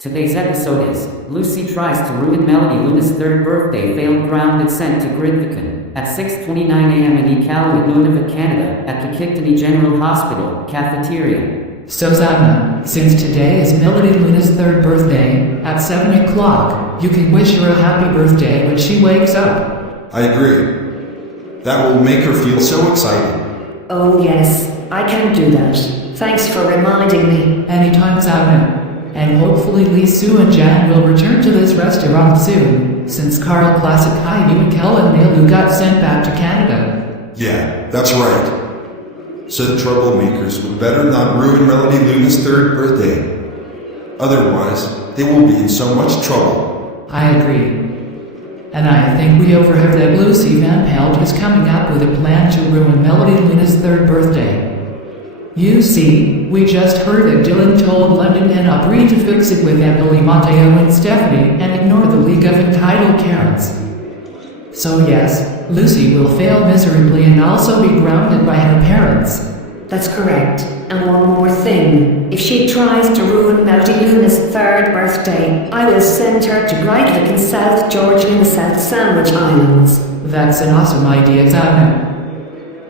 Today's episode is Lucy tries to ruin Melody Luna's third birthday, failed grounded, sent to Grytviken at 6:29 a.m. in Iqaluit, Nunavut, Canada, at King General Hospital cafeteria. So Zounna, since today is Melody Luna's third birthday, at 7 o'clock, you can wish her a happy birthday when she wakes up. I agree. That will make her feel so excited. Oh yes, I can do that. Thanks for reminding me. Anytime, Zounna. And hopefully Lisu and Jan will return to this restaurant soon, since Carl Classic Caillou and Kellen Malu got sent back to Canada. Yeah, that's right. So the Troublemakers would better not ruin Melody Luna's third birthday. Otherwise, they will be in so much trouble. I agree. And I think we overheard that Lucy Van Pelt is coming up with a plan to ruin Melody Luna's third birthday. You see, we just heard that Dylan told London and agreed to fix it with Emily, Mateo and Stephanie and ignore the League of Entitled Karens. So yes, Lucy will fail miserably and also be grounded by her parents. That's correct. And one more thing. If she tries to ruin Melody Luna's third birthday, I will send her to Grytviken, South Georgia in the South Sandwich Islands. That's an awesome idea, Zounna.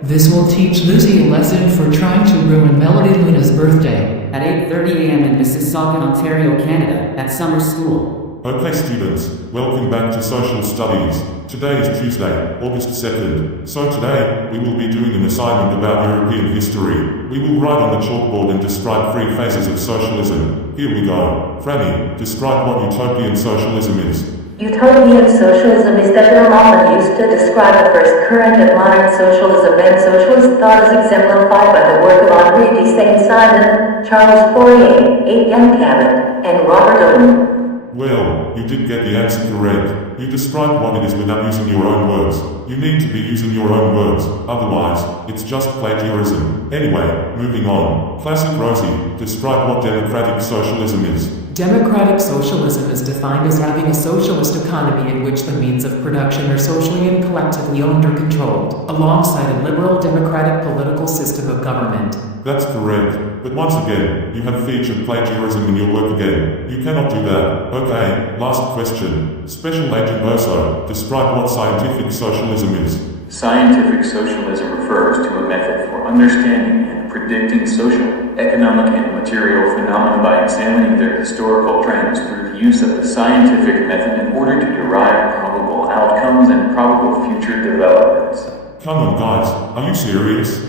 This will teach Lucy a lesson for trying to ruin Melody Luna's birthday. At 8:30 a.m. in Mississauga, Ontario, Canada, at summer school. Okay students, welcome back to Social Studies. Today is Tuesday, August 2nd. So today, we will be doing an assignment about European history. We will write on the chalkboard and describe 3 phases of socialism. Here we go. Franny, describe what utopian socialism is. Utopian socialism is the term often used to describe the first current of modern socialism, and socialist thought is exemplified by the work of Henri de Saint-Simon, Charles Fourier, Etienne Cabot, and Robert Owen. Well, you did get the answer correct. You described what it is without using your own words. You need to be using your own words, otherwise, it's just plagiarism. Anyway, moving on. Classic Rosie, describe what democratic socialism is. Democratic socialism is defined as having a socialist economy in which the means of production are socially and collectively owned or controlled, alongside a liberal democratic political system of government. That's correct, but once again, you have featured plagiarism in your work again. You cannot do that. Okay, last question. Special Agent Urso, describe what scientific socialism is. Scientific socialism refers to a method for understanding and predicting social, economic, and material phenomena by examining their historical trends through the use of the scientific method in order to derive probable outcomes and probable future developments. Come on guys, are you serious?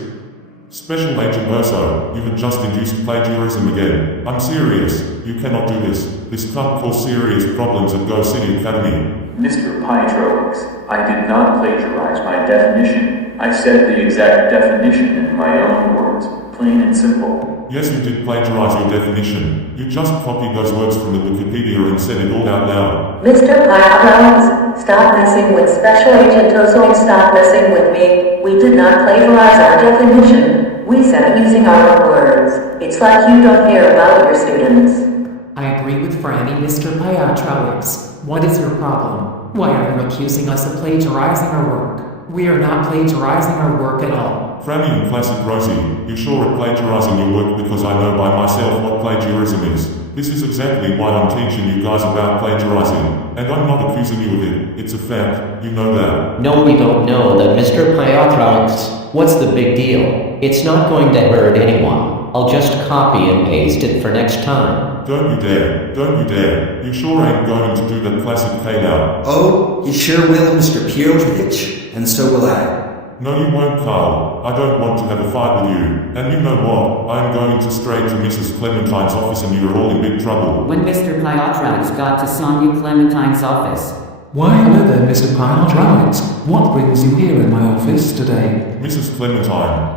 Special Agent Urso, you have just induced plagiarism again. I'm serious, you cannot do this. This can't cause serious problems at Go City Academy. Mr. Piotrowicz, I did not plagiarize my definition. I said the exact definition in my own words, plain and simple. Yes, you did plagiarize your definition. You just copied those words from the Wikipedia and said it all out loud. Mr. Piotrowicz, stop messing with Special Agent Oso and stop messing with me. We did not plagiarize our definition. We said it using our own words. It's like you don't care about your students. I agree with Franny, Mr. Piotrowicz. What is your problem? Why are you accusing us of plagiarizing our work? We are not plagiarizing our work at all. Franny and Classic Rosie, you sure are plagiarizing your work because I know by myself what plagiarism is. This is exactly why I'm teaching you guys about plagiarizing. And I'm not accusing you of it. It's a fact. You know that. No, we don't know that, Mr. Piotrowicz. What's the big deal? It's not going to hurt anyone. I'll just copy and paste it for next time. Don't you dare. Don't you dare. You sure ain't going to do that classic K-out. Oh, you sure will, Mr. Piotrowicz, and so will I. No you won't, Carl. I don't want to have a fight with you. And you know what? I'm going to straight to Mrs. Clementine's office and you're all in big trouble. When Mr. Piotrowicz got to Sonia Clementine's office. Why, hello there, Mr. Piotrowicz. What brings you here in my office today? Mrs. Clementine,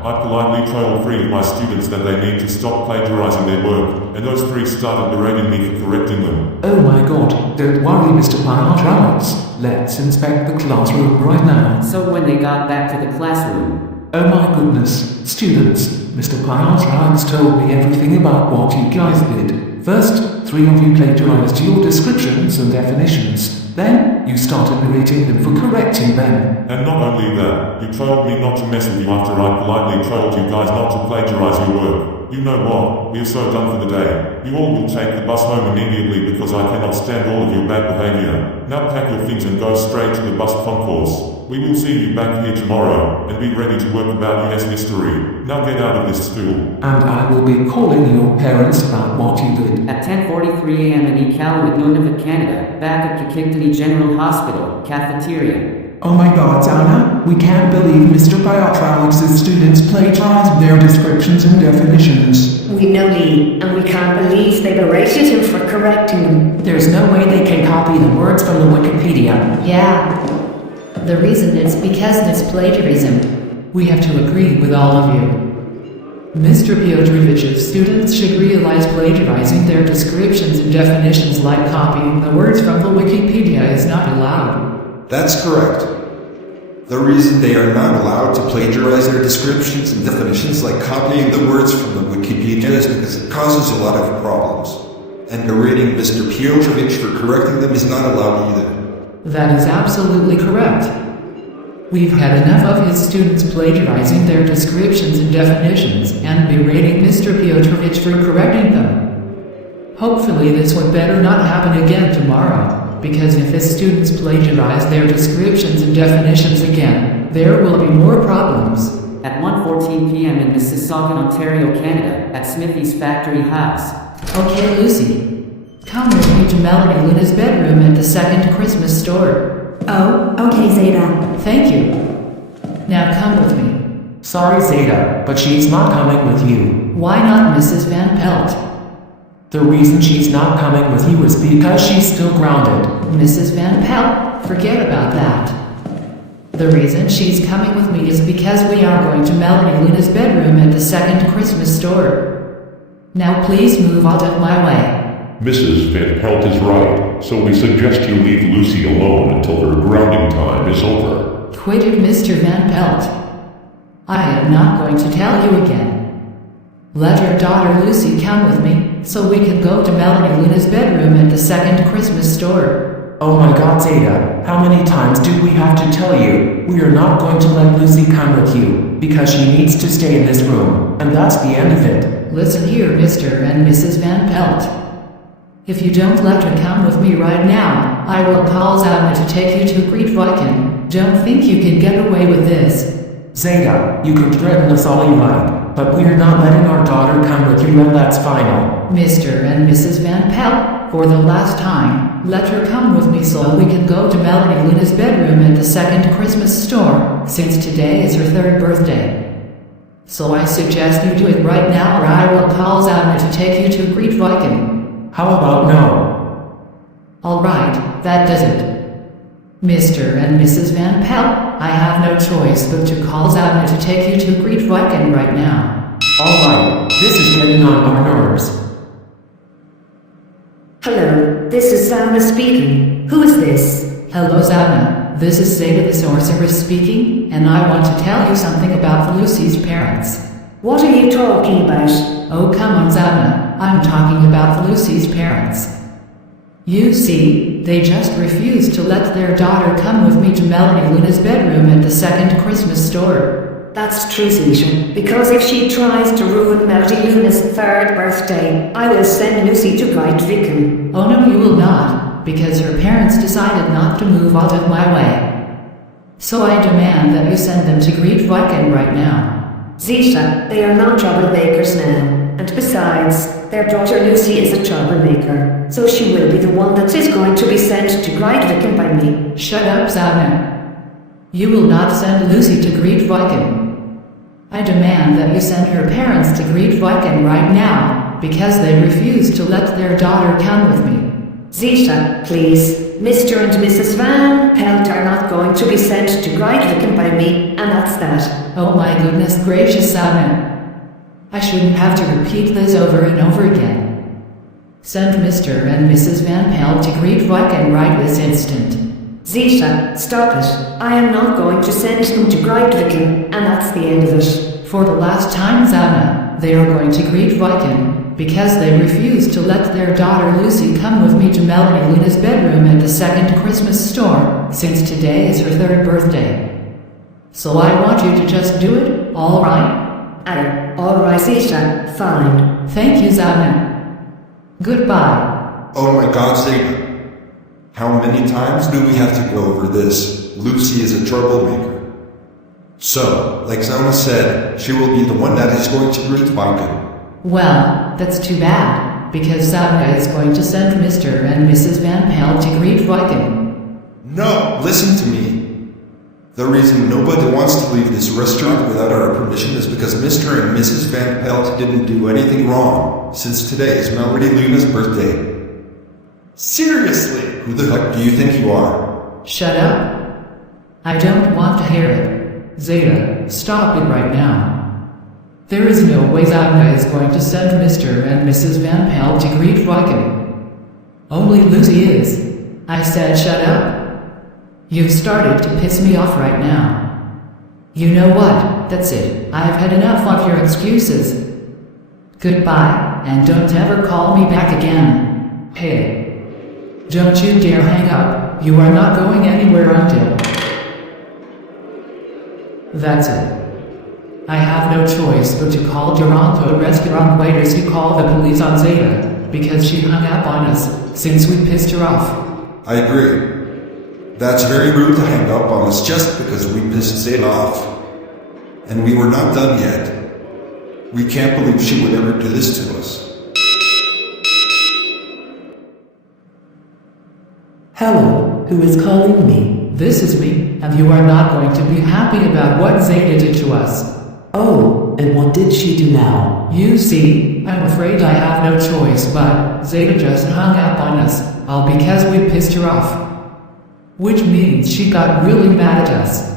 I politely told 3 of my students that they need to stop plagiarizing their work, and those 3 started berating me for correcting them. Oh my god, don't worry, Mr. Piotrowicz. Let's inspect the classroom right now. So when they got back to the classroom. Oh my goodness, students, Mr. Piotrowicz told me everything about what you guys did. First, 3 of you plagiarized your descriptions and definitions. Then, you started berating them for correcting them. And not only that, you told me not to mess with you after I politely told you guys not to plagiarize your work. You know what? We are so done for the day. You all will take the bus home immediately because I cannot stand all of your bad behavior. Now pack your things and go straight to the bus concourse. We will see you back here tomorrow, and be ready to work about US history. Now get out of this school. And I will be calling your parents about what you did. At 10:43 a.m. in Iqaluit, Nunavut, Canada, back at Qikiqtani General Hospital, cafeteria. Oh my god, Zounna, we can't believe Mr. Piotrowicz's students plagiarized their descriptions and definitions. We know Lee, and we can't believe they berated him for correcting them. There's no way they can copy the words from the Wikipedia. Yeah. The reason is because it's plagiarism. We have to agree with all of you. Mr. Piotrowicz's students should realize plagiarizing their descriptions and definitions like copying the words from the Wikipedia is not allowed. That's correct. The reason they are not allowed to plagiarize their descriptions and definitions like copying the words from the Wikipedia is because it causes a lot of problems. And berating Mr. Piotrowicz for correcting them is not allowed either. That is absolutely correct. We've had enough of his students plagiarizing their descriptions and definitions and berating Mr. Piotrowicz for correcting them. Hopefully this would better not happen again tomorrow, because if his students plagiarize their descriptions and definitions again, there will be more problems. At 1:14 p.m. in Mississauga, Ontario, Canada, at Smithy's Factory House. Okay, Lucy. Come with me to Melanie Luna's bedroom at the second Christmas store. Oh, okay, Zeta. Thank you. Now come with me. Sorry, Zeta, but she's not coming with you. Why not, Mrs. Van Pelt? The reason she's not coming with you is because she's still grounded. Mrs. Van Pelt, forget about that. The reason she's coming with me is because we are going to Melanie Luna's bedroom at the second Christmas store. Now please move out of my way. Mrs. Van Pelt is right, so we suggest you leave Lucy alone until her grounding time is over. Quit it, Mr. Van Pelt. I am not going to tell you again. Let your daughter Lucy come with me, so we can go to Melanie Luna's bedroom at the second Christmas store. Oh my god, Zeta, how many times do we have to tell you? We are not going to let Lucy come with you, because she needs to stay in this room, and that's the end of it. Listen here, Mr. and Mrs. Van Pelt. If you don't let her come with me right now, I will call Zounna to take you to Grytviken. Don't think you can get away with this. Zeta, you can threaten us all you like, but we are not letting our daughter come with you, and that's final. Mr. and Mrs. Van Pelt, for the last time, let her come with me so we can go to Melanie Luna's bedroom at the second Christmas store, since today is her third birthday. So I suggest you do it right now or I will call Zounna to take you to Grytviken. How about no? Alright, that does it. Mr. and Mrs. Van Pelt, I have no choice but to call Zounna to take you to Grytviken right now. Alright, this is getting on our nerves. Hello, this is Zounna speaking. Who is this? Hello Zounna, this is Zeta the Sorceress speaking, and I want to tell you something about Lucy's parents. What are you talking about? Oh come on Zounna, I'm talking about Lucy's parents. You see, they just refused to let their daughter come with me to Melanie Luna's bedroom at the second Christmas store. That's true, Zeta, because if she tries to ruin Melody Luna's third birthday, I will send Lucy to Grytviken. Oh no, you will not, because her parents decided not to move out of my way. So I demand that you send them to Grytviken right now. Zeta, they are not troublemakers now. And besides, their daughter Lucy is a troublemaker, so she will be the one that is going to be sent to Grytviken by me. Shut up, Zounna. You will not send Lucy to Grytviken. I demand that you send her parents to Grytviken right now, because they refuse to let their daughter come with me. Zeta, please. Mr. and Mrs. Van Pelt are not going to be sent to Grytviken by me, and that's that. Oh my goodness gracious, Zounna. I shouldn't have to repeat this over and over again. Send Mr. and Mrs. Van Pelt to Grytviken right this instant. Zeta, stop it. I am not going to send them to Grytviken, and that's the end of it. For the last time, Zounna, they are going to Grytviken, because they refused to let their daughter Lucy come with me to Melanie Luna's bedroom at the second Christmas store, since today is her third birthday. So I want you to just do it, alright? Alright, Zeta, fine. Thank you, Zounna. Goodbye. Oh my god, Zeta. How many times do we have to go over this? Lucy is a troublemaker. So, like Zounna said, she will be the one that is going to Grytviken. Well, that's too bad, because Zounna is going to send Mr. and Mrs. Van Pelt to Grytviken. No, listen to me. The reason nobody wants to leave this restaurant without our permission is because Mr. and Mrs. Van Pelt didn't do anything wrong, since today is Melody Luna's birthday. Seriously, who the heck do you think you are? Shut up. I don't want to hear it. Zeta, stop it right now. There is no way Zounna is going to send Mr. and Mrs. Van Pelt to Grytviken. Only Lucy is. I said shut up. You've started to piss me off right now. You know what? That's it. I've had enough of your excuses. Goodbye, and don't ever call me back again. Hey. Don't you dare hang up. You are not going anywhere until... That's it. I have no choice but to call Toronto restaurant waiters to call the police on Zeta, because she hung up on us, since we pissed her off. I agree. That's very rude to hang up on us just because we pissed Zeta off. And we were not done yet. We can't believe she would ever do this to us. Hello, who is calling me? This is me, and you are not going to be happy about what Zeta did to us. Oh, and what did she do now? You see, I'm afraid I have no choice, but Zeta just hung up on us, all because we pissed her off. Which means she got really mad at us.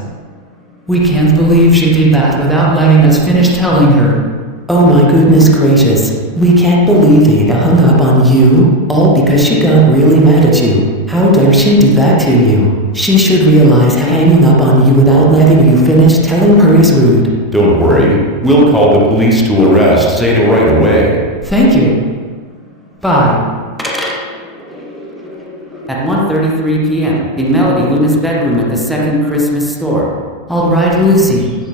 We can't believe she did that without letting us finish telling her. Oh my goodness gracious, we can't believe Zeta hung up on you, all because she got really mad at you. How dare she do that to you? She should realize hanging up on you without letting you finish telling her is rude. Don't worry, we'll call the police to arrest Zeta right away. Thank you. Bye. At 1:33 p.m., in Melody Luna's bedroom at the second Christmas store. Alright, Lucy.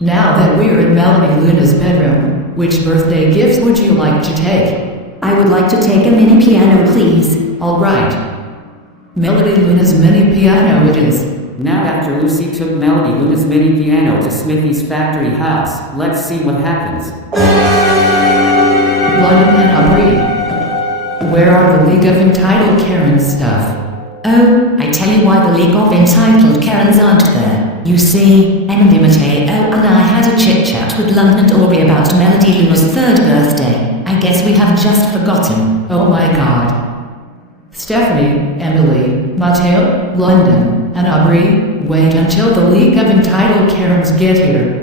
Now that we're in Melody Luna's bedroom, which birthday gifts would you like to take? I would like to take a mini piano, please. Alright. Melody Luna's mini piano it is. Now after Lucy took Melody Luna's mini piano to Smithy's factory house, let's see what happens. London and Aubrey. Where are the League of Entitled Karens stuff? Oh, I tell you why the League of Entitled Karens aren't there. You see, anonymity. Oh, and I had a chit-chat with London and Aubrey about Melody Luna's third birthday. I guess we have just forgotten. Oh my god. Stephanie, Emily, Matteo, London, and Aubrey, wait until the League of Entitled Karens get here.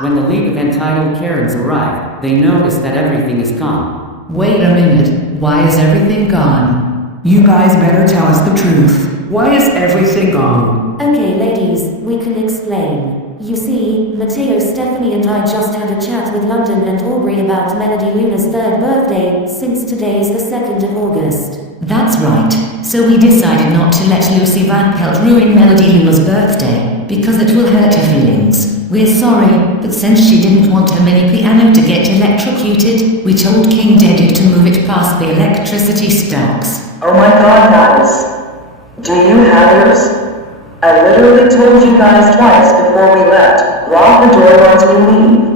When the League of Entitled Karens arrive, they notice that everything is gone. Wait a minute, why is everything gone? You guys better tell us the truth. Why is everything gone? Okay, ladies, we can explain. You see, Matteo, Stephanie and I just had a chat with London and Aubrey about Melody Luna's third birthday, since today is the 2nd of August. That's right. So we decided not to let Lucy Van Pelt ruin Melody Luna's birthday, because it will hurt her feelings. We're sorry, but since she didn't want her mini piano to get electrocuted, we told King Dedede to move it past the electricity stacks. Oh my god, guys. Do you have yours? I literally told you guys twice before we left. Lock the door once we leave.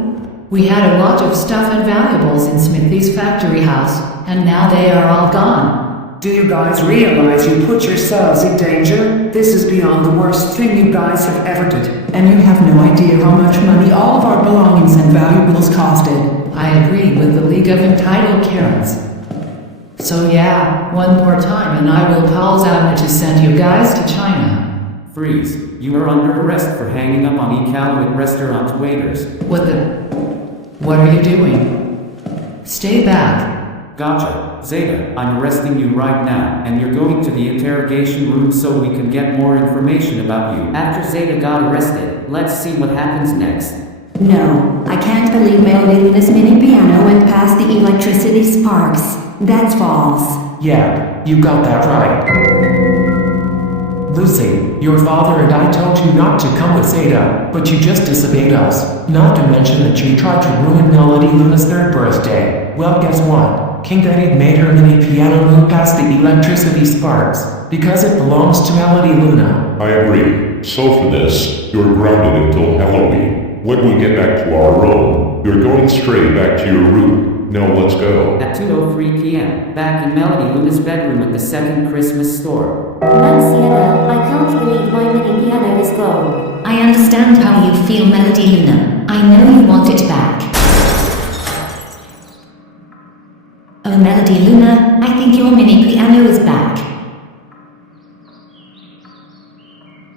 We had a lot of stuff and valuables in Smithy's factory house, and now they are all gone. Do you guys realize you put yourselves in danger? This is beyond the worst thing you guys have ever did. And you have no idea how much money all of our belongings and valuables costed. I agree with the League of Entitled Karens. So yeah, one more time and I will call Zounna to send you guys to China. Freeze. You are under arrest for hanging up on Iqaluit restaurant waiters. What are you doing? Stay back. Gotcha. Zeta, I'm arresting you right now, and you're going to the interrogation room so we can get more information about you. After Zeta got arrested, let's see what happens next. No, I can't believe Melody Luna's mini piano went past the electricity sparks. That's false. Yeah, you got that right. Lucy, your father and I told you not to come with Zeta, but you just disobeyed us. Not to mention that you tried to ruin Melody Luna's 3rd birthday. Well, guess what? King Dedede made her mini piano move past the electricity sparks, because it belongs to Melody Luna. I agree. So for this, you're grounded until Halloween. When we get back to our room, you're going straight back to your room. Now let's go. At 2:03 p.m., back in Melody Luna's bedroom at the second Christmas store. Sienna, I can't believe my mini piano is gone. I understand how you feel, Melody Luna. I know you want it back. Oh, Melody Luna, I think your mini piano is back.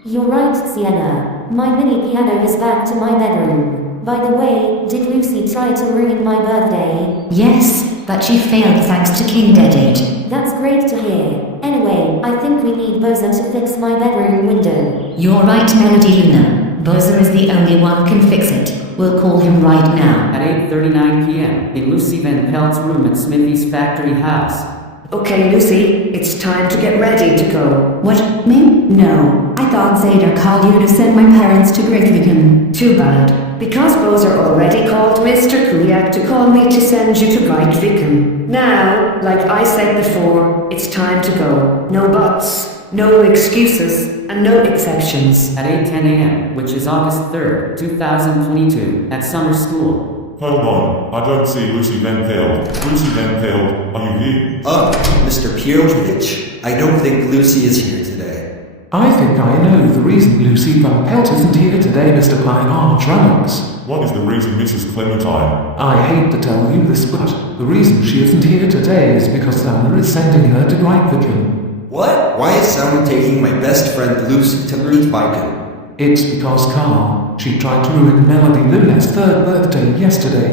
You're right, Sienna. My mini piano is back to my bedroom. By the way, did Lucy try to ruin my birthday? Yes, but she failed thanks to King Dedede. That's great to hear. Anyway, I think we need Bowser to fix my bedroom window. You're right, Melody Luna. Bowser is the only one can fix it. We'll call him right now. At 8:39 p.m., in Lucy Van Pelt's room at Smithy's factory house. Okay, Lucy, it's time to get ready to go. What, me? No. I thought Zeta called you to send my parents to Grytviken. Too bad. Because Bowser already called Mr. Kuyak to call me to send you to Grytviken. Now, like I said before, it's time to go. No buts, no excuses, and no exceptions. At 8:10 a.m., which is August 3rd, 2022, at summer school. Hold on, I don't see Lucy Van Pelt. Lucy Van Pelt, are you here? Mr. Piotrowicz, I don't think Lucy is here today. I think I know the reason Lucy Van Pelt isn't here today, Mr. Piotrowicz. What is the reason, Mrs. Clementine? I hate to tell you this, but the reason she isn't here today is because Zounna is sending her to Grytviken. What? Why is Zounna taking my best friend Lucy to Grytviken? It's because Carl, she tried to ruin Melody Luna's 3rd birthday yesterday.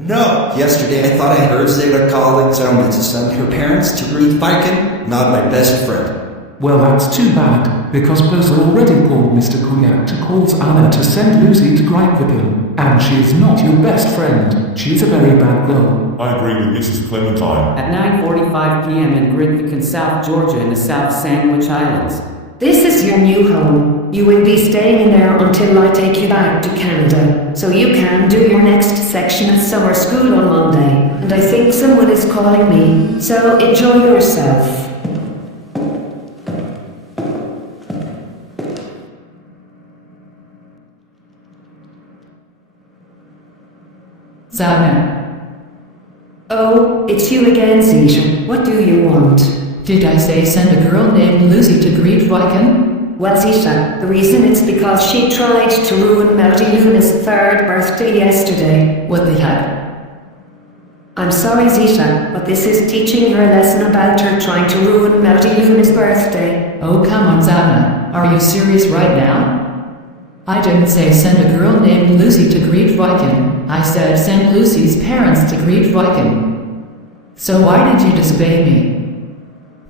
No! Yesterday I thought I heard Zeta calling Zounna to send her parents to Grytviken, not my best friend. Well, that's too bad, because Bowser already called Mr. Kuyak to call Zounna to send Lucy to Grytviken, and she is not your best friend. She's a very bad girl. I agree with Mrs. Clementine. At 9:45 p.m. in Grytviken, South Georgia in the South Sandwich Islands. This is your new home. You will be staying in there until I take you back to Canada, so you can do your next section at summer school on Monday. And I think someone is calling me, so enjoy yourself. Zounna. Oh, it's you again, Zeta. What do you want? Did I say send a girl named Lucy to Grytviken? Well, Zeta, the reason it's because she tried to ruin Melody Luna's 3rd birthday yesterday. What the heck? I'm sorry, Zeta, but this is teaching her a lesson about her trying to ruin Melody Luna's birthday. Oh, come on, Zounna. Are you serious right now? I didn't say send a girl named Lucy to Grytviken. I said send Lucy's parents to Grytviken. So why did you disobey me?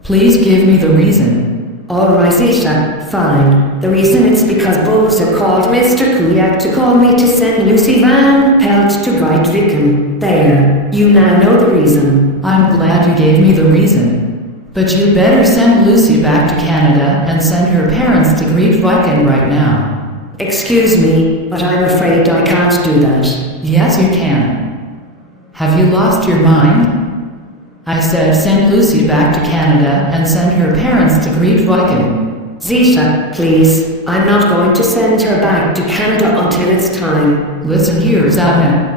Please give me the reason. Alright, Zeta, fine. The reason it's because Bowser called Mr. Kuyak to call me to send Lucy Van Pelt to Grytviken. There, you now know the reason. I'm glad you gave me the reason. But you better send Lucy back to Canada and send her parents to Grytviken right now. Excuse me, but I'm afraid I can't do that. Yes, you can. Have you lost your mind? I said send Lucy back to Canada and send her parents to Grytviken. Zeta, please. I'm not going to send her back to Canada until it's time. Listen here, Zounna.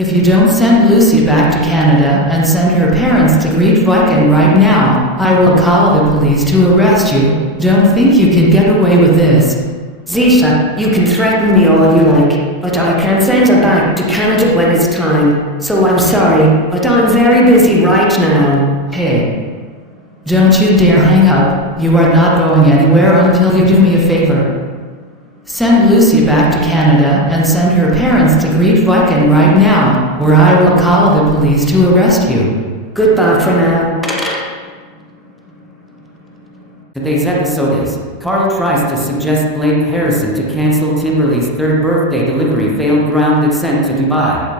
If you don't send Lucy back to Canada and send her parents to Grytviken right now, I will call the police to arrest you. Don't think you can get away with this. Zeta, you can threaten me all you like, but I can't send her back to Canada when it's time. So I'm sorry, but I'm very busy right now. Hey. Don't you dare hang up. You are not going anywhere until you do me a favor. Send Lucy back to Canada and send her parents to Grytviken right now, or I will call the police to arrest you. Goodbye for now. Today's episode is Carl tries to suggest Blake Harrison to cancel Timberley's third birthday delivery, failed, grounded, sent to Dubai.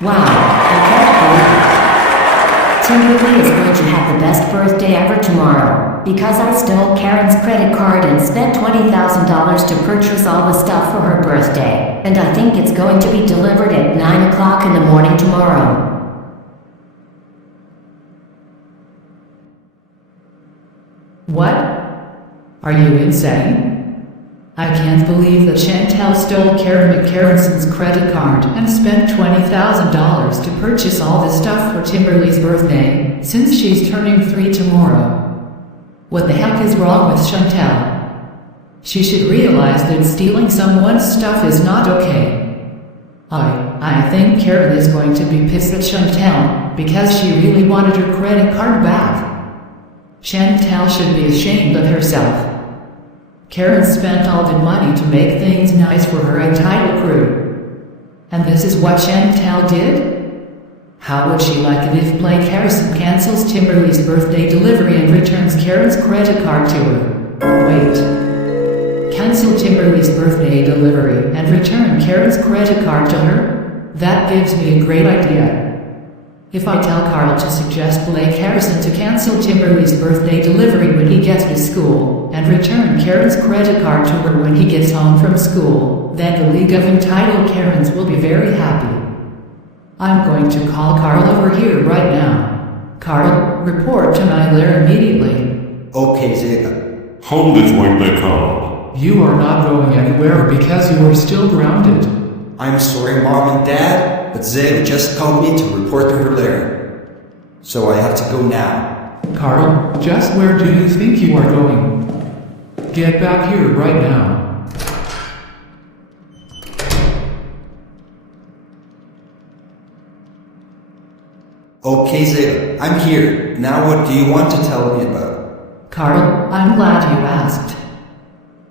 Wow, I can't believe it. Timberley is going to have the best birthday ever tomorrow, because I stole Karen's credit card and spent $20,000 to purchase all the stuff for her birthday, and I think it's going to be delivered at 9 o'clock in the morning tomorrow. What? Are you insane? I can't believe that Chantel stole Karen McCarranson's credit card and spent $20,000 to purchase all this stuff for Timberley's birthday, since she's turning 3 tomorrow. What the heck is wrong with Chantel? She should realize that stealing someone's stuff is not okay. I think Karen is going to be pissed at Chantel, because she really wanted her credit card back. Chantel should be ashamed of herself. Karen spent all the money to make things nice for her entire crew. And this is what Chantel did? How would she like it if Blake Harrison cancels Timberley's birthday delivery and returns Karen's credit card to her? Wait. Cancel Timberley's birthday delivery and return Karen's credit card to her? That gives me a great idea. If I tell Carl to suggest Blake Harrison to cancel Timberley's birthday delivery when he gets to school, and return Karen's credit card to her when he gets home from school, then the League of Entitled Karens will be very happy. I'm going to call Carl over here right now. Carl, report to my lair immediately. Okay, Zeta. Hold it right there, Carl. You are not going anywhere because you are still grounded. I'm sorry, Mom and Dad, but Zeta just called me to report to her lair. So I have to go now. Carl, just where do you think you are going? Get back here right now. Okay, Zeta, I'm here. Now what do you want to tell me about? Carl, I'm glad you asked.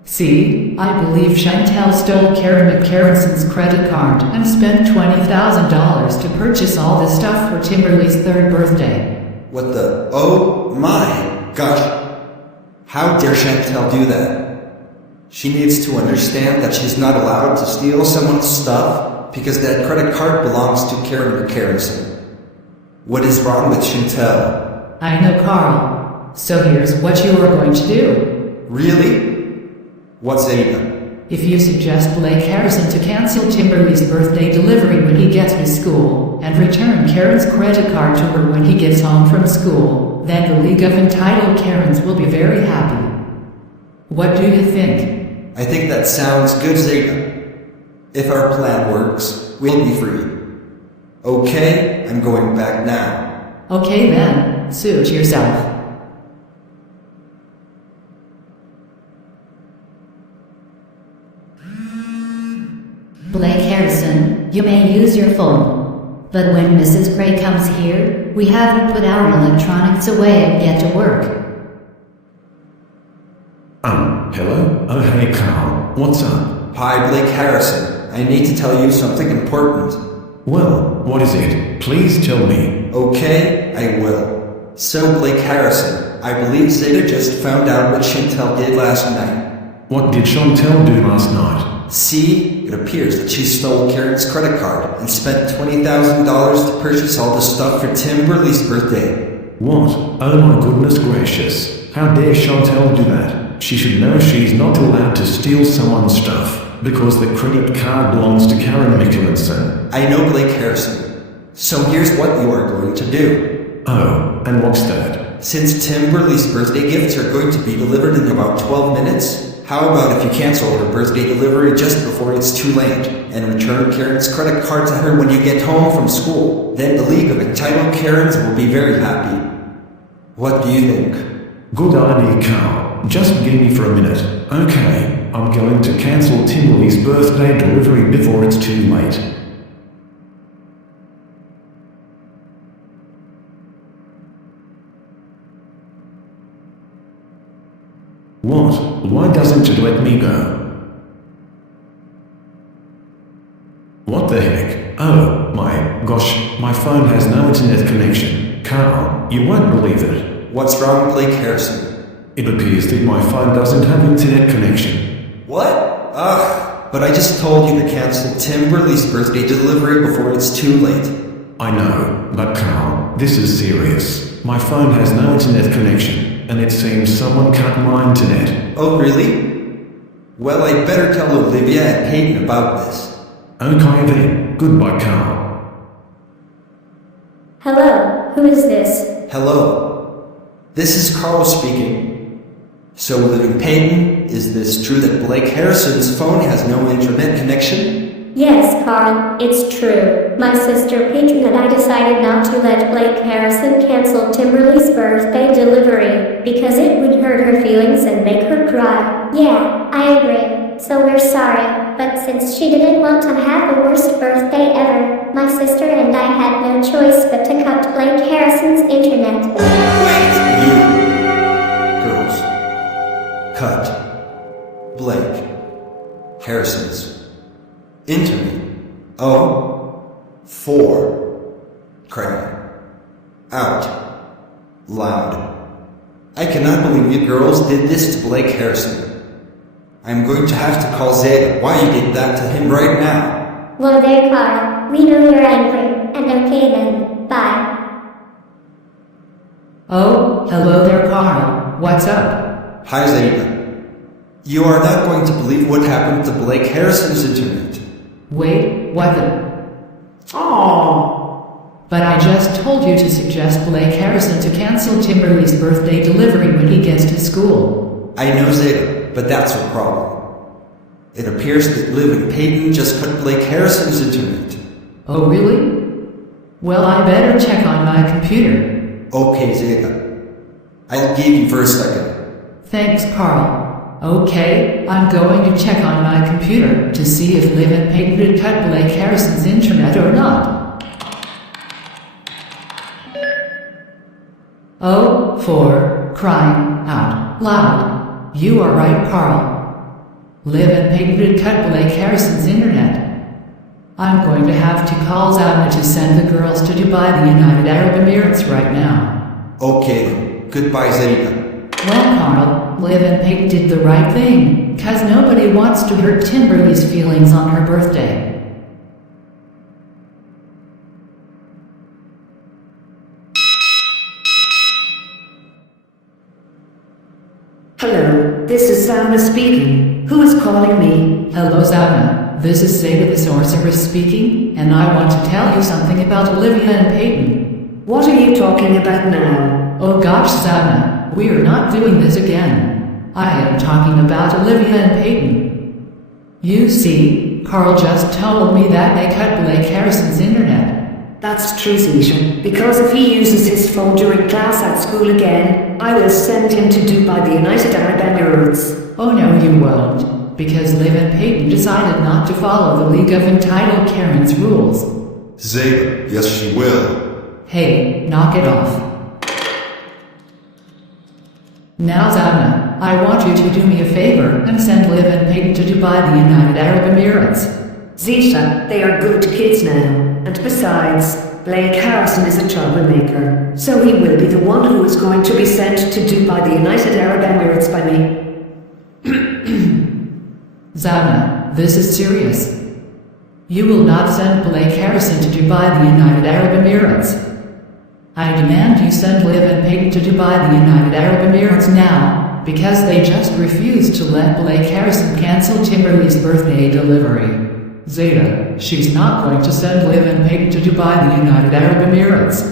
See, I believe Chantel stole Karen McCarranson's credit card and spent $20,000 to purchase all this stuff for Timberley's third birthday. What the? Oh my gosh. How dare Chantel do that? She needs to understand that she's not allowed to steal someone's stuff because that credit card belongs to Karen McCarranson. What is wrong with Chantel? I know, Carl. So here's what you are going to do. Really? What's Zeta? If you suggest Blake Harrison to cancel Timberley's birthday delivery when he gets to school, and return Karen's credit card to her when he gets home from school, then the League of Entitled Karens will be very happy. What do you think? I think that sounds good, Zeta. If our plan works, we'll be free. Okay, I'm going back now. Okay then, suit yourself. Blake Harrison, you may use your phone. But when Mrs. Gray comes here, we have to put our electronics away and get to work. Hello? Oh, hey, Carl. What's up? Hi, Blake Harrison. I need to tell you something important. Well, what is it? Please tell me. Okay, I will. So, Blake Harrison, I believe Zeta just found out what Chantel did last night. What did Chantel do last night? See, it appears that she stole Karen's credit card and spent $20,000 to purchase all the stuff for Tim Burley's birthday. What? Oh my goodness gracious. How dare Chantel do that? She should know she's not allowed to steal someone's stuff, because the credit card belongs to Karen McCarranson. I know, Blake Harrison. So here's what you are going to do. Oh, and what's that? Since Tim Burley's birthday gifts are going to be delivered in about 12 minutes, How about if you cancel her birthday delivery just before it's too late, and return Karen's credit card to her when you get home from school? Then the League of Entitled Karens will be very happy. What do you think? Good idea, Carl. Just give me for a minute. Okay, I'm going to cancel Timberly's birthday delivery before it's too late. What? Why doesn't it let me go? What the heck? Oh, my gosh, my phone has no internet connection. Carl, you won't believe it. What's wrong with Blake Harrison? It appears that my phone doesn't have internet connection. What? Ugh, but I just told you to cancel Timberly's birthday delivery before it's too late. I know, but Carl, this is serious. My phone has no internet connection, and it seems someone cut my internet. Oh, really? Well, I'd better tell Olivia and Peyton about this. Okay then, goodbye, Carl. Hello, who is this? Hello. This is Carl speaking. So, Living Peyton, is this true that Blake Harrison's phone has no internet connection? Yes, Carl, it's true. My sister Peyton and I decided not to let Blake Harrison cancel Timberly's birthday delivery because it would hurt her feelings and make her cry. Yeah, I agree. So we're sorry, but since she didn't want to have the worst birthday ever, my sister and I had no choice but to cut Blake Harrison's internet. Wait! You girls, cut Blake Harrison's internet. Oh, for crying out loud. I cannot believe you girls did this to Blake Harrison. I'm going to have to call Zeta. Why you did that to him right now? Well there, Carl. We know you're angry. And okay then. Bye. Oh, hello there, Carl. What's up? Hi, Zeta. You are not going to believe what happened to Blake Harrison's internet. Wait, what the? Oh. But I just told you to suggest Blake Harrison to cancel Timberly's birthday delivery when he gets to school. I know, Zeta, but that's a problem. It appears that Liv and Peyton just cut Blake Harrison's internet. Oh, really? Well, I better check on my computer. Okay, Zeta. I'll give you for a second. Thanks, Carl. Okay, I'm going to check on my computer to see if Liv and Peyton did cut Blake Harrison's internet or not. Oh, for crying out loud. You are right, Carl. Liv and Peyton did cut Blake Harrison's internet. I'm going to have to call Zounna to send the girls to Dubai, the United Arab Emirates right now. Okay then. Goodbye, Zeta. Well, Carl, Liv and Peyton did the right thing, 'cause nobody wants to hurt Timberly's feelings on her birthday. Hello, this is Zounna speaking. Who is calling me? Hello, Zounna. This is Zeta the Sorceress speaking, and I want to tell you something about Olivia and Peyton. What are you talking about now? Oh gosh, Zounna. We are not doing this again. I am talking about Olivia and Peyton. You see, Carl just told me that they cut Blake Harrison's internet. That's true, Zeta, because if he uses his phone during class at school again, I will send him to Dubai, the United Arab Emirates. Oh no, you won't, because Liv and Peyton decided not to follow the League of Entitled Karens rules. Zeta, yes she will. Hey, knock it off. Now, Zounna, I want you to do me a favor and send Liv and Peyton to Dubai, the United Arab Emirates. Zeta, they are good kids now. And besides, Blake Harrison is a troublemaker. So he will be the one who is going to be sent to Dubai, the United Arab Emirates by me. Zounna, this is serious. You will not send Blake Harrison to Dubai, the United Arab Emirates. I demand you send Liv and Peyton to Dubai, the United Arab Emirates now, because they just refused to let Blake Harrison cancel Timberly's birthday delivery. Zeta, she's not going to send Liv and Peyton to Dubai, the United Arab Emirates.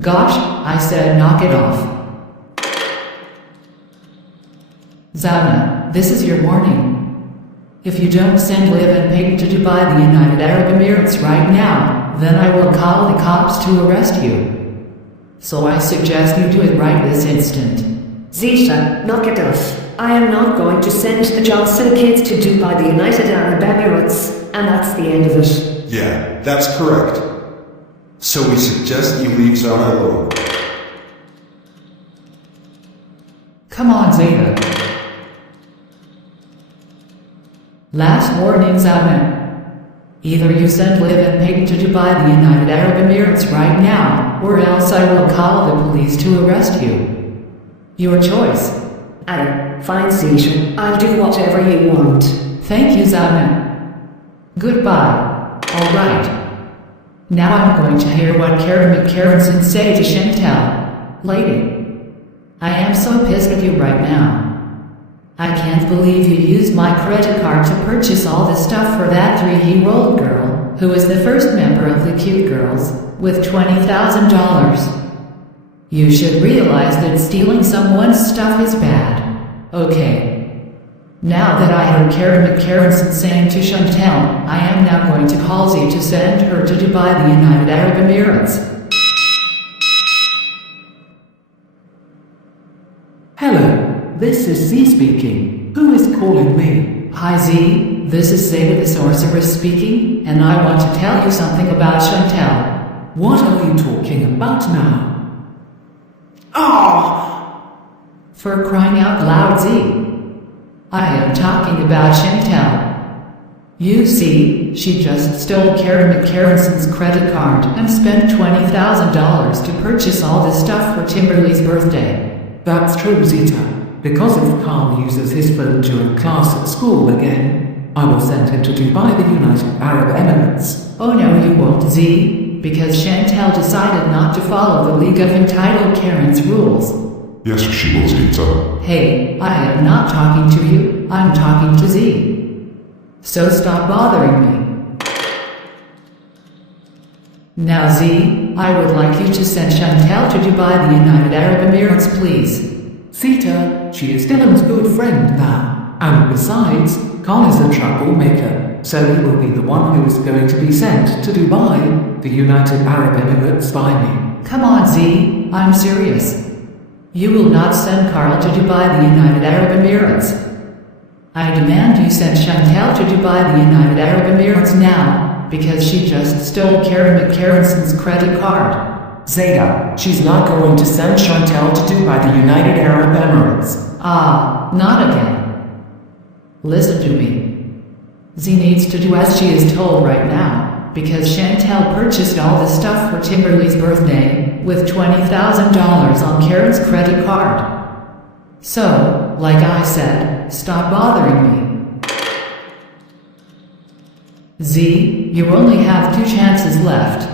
Gosh, I said knock it off. Zounna, this is your warning. If you don't send Liv and Peyton to Dubai, the United Arab Emirates right now, then I will call the cops to arrest you. So I suggest you do it right this instant. Zeta, knock it off. I am not going to send the Johnson kids to Dubai, the United Arab Emirates, and that's the end of it. Yeah, that's correct. So we suggest you leave Zounna alone. Come on, Zeta. Last warning, Zounna. Either you send Liv and Peyton to Dubai, the United Arab Emirates right now, or else I will call the police to arrest you. Your choice. Fine, Zeta. I'll do whatever you want. Thank you, Zounna. Goodbye. Alright. Now I'm going to hear what Karen McCarronson say to Chantal. Lady. I am so pissed with you right now. I can't believe you used my credit card to purchase all this stuff for that 3-year-old girl, who is the first member of the Cute Girls, with $20,000. You should realize that stealing someone's stuff is bad. Okay. Now that I heard Karen McCarronson saying to Chantal, I am now going to call Z to send her to Dubai, the United Arab Emirates. Hello, this is Z speaking. Who is calling me? Hi Z, this is Zeta the Sorceress speaking, and I want to tell you something about Chantal. What are you talking about now? For crying out loud, Z. I am talking about Chantal. You see, she just stole Karen McCarronson's credit card and spent $20,000 to purchase all this stuff for Timberly's birthday. That's true, Zeta. Because if Carl uses his phone during class at school again, I will send him to Dubai, the United Arab Emirates. Oh no, you won't, Z, because Chantal decided not to follow the League of Entitled Karens rules. Yes, she will, Zeta. Hey, I am not talking to you, I'm talking to Z. So stop bothering me. Now Z, I would like you to send Chantal to Dubai, the United Arab Emirates, please. Zeta, she is Dylan's good friend now. And besides, Carl is a troublemaker, so he will be the one who is going to be sent to Dubai, the United Arab Emirates by me. Come on Z, I'm serious. You will not send Carl to Dubai, the United Arab Emirates. I demand you send Chantal to Dubai, the United Arab Emirates now, because she just stole Karen McCarronson's credit card. Zeta, she's not going to send Chantal to Dubai, the United Arab Emirates. Not again. Listen to me. Z needs to do as she is told right now, because Chantal purchased all this stuff for Timberly's birthday, with $20,000 on Karen's credit card. So, like I said, stop bothering me. Z, you only have 2 chances left.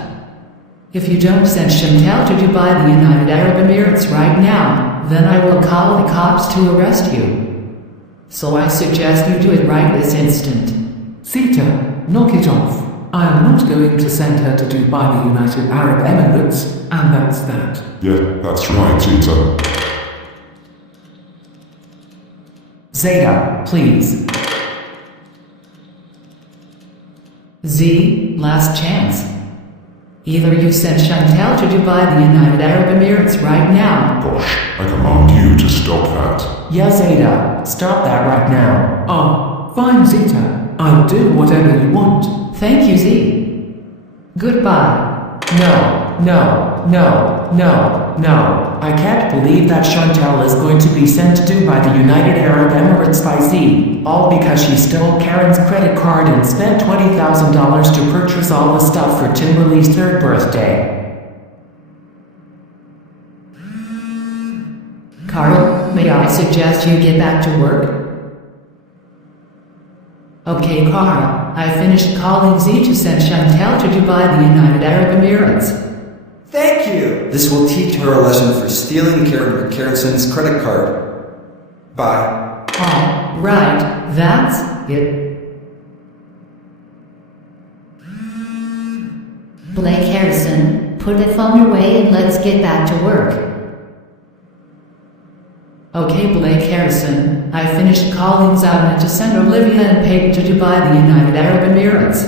If you don't send Chantal to Dubai, the United Arab Emirates right now, then I will call the cops to arrest you. So I suggest you do it right this instant. Zeta, knock it off. I am not going to send her to Dubai, the United Arab Emirates, and that's that. Yeah, that's right, Zeta. Zeta, please. Z, last chance. Either you send Chantal to Dubai, the United Arab Emirates right now. Gosh, I command you to stop that. Yeah, Zeta, stop that right now. Fine, Zeta. I'll do whatever you want. Thank you, Z. Goodbye. No. I can't believe that Chantal is going to be sent to Dubai, the United Arab Emirates by Z, all because she stole Karen's credit card and spent $20,000 to purchase all the stuff for Timberly's 3rd birthday. Carl, may I suggest you get back to work? Okay, Carl, I finished calling Z to send Chantal to Dubai, the United Arab Emirates. Thank you! This will teach her a lesson for stealing Karen McCarronson's credit card. Bye. Right, that's it. Blake Harrison, put the phone away and let's get back to work. Okay, Blake Harrison, Harrison, I finished calling Zounna to send Olivia and Peyton to Dubai, the United Arab Emirates.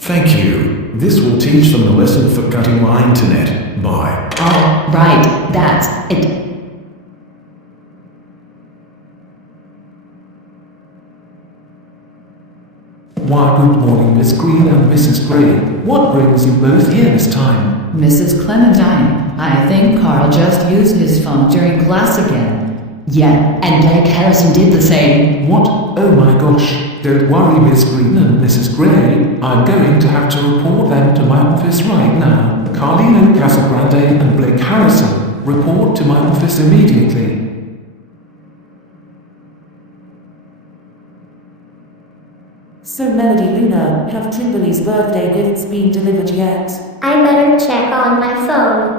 Thank you. This will teach them the lesson for cutting my internet. Bye. Oh, right, that's it. Why, good morning, Miss Green and Mrs. Gray. What brings you both here this time? Mrs. Clementine, I think Carl just used his phone during class again. Yeah, and Blake Harrison did the same. What? Oh my gosh. Don't worry, Miss Green and Mrs. Gray. I'm going to have to report them to my office right now. Carlino Casagrande and Blake Harrison, report to my office immediately. So Melody Luna, have Kimberly's birthday gifts been delivered yet? I better check on my phone.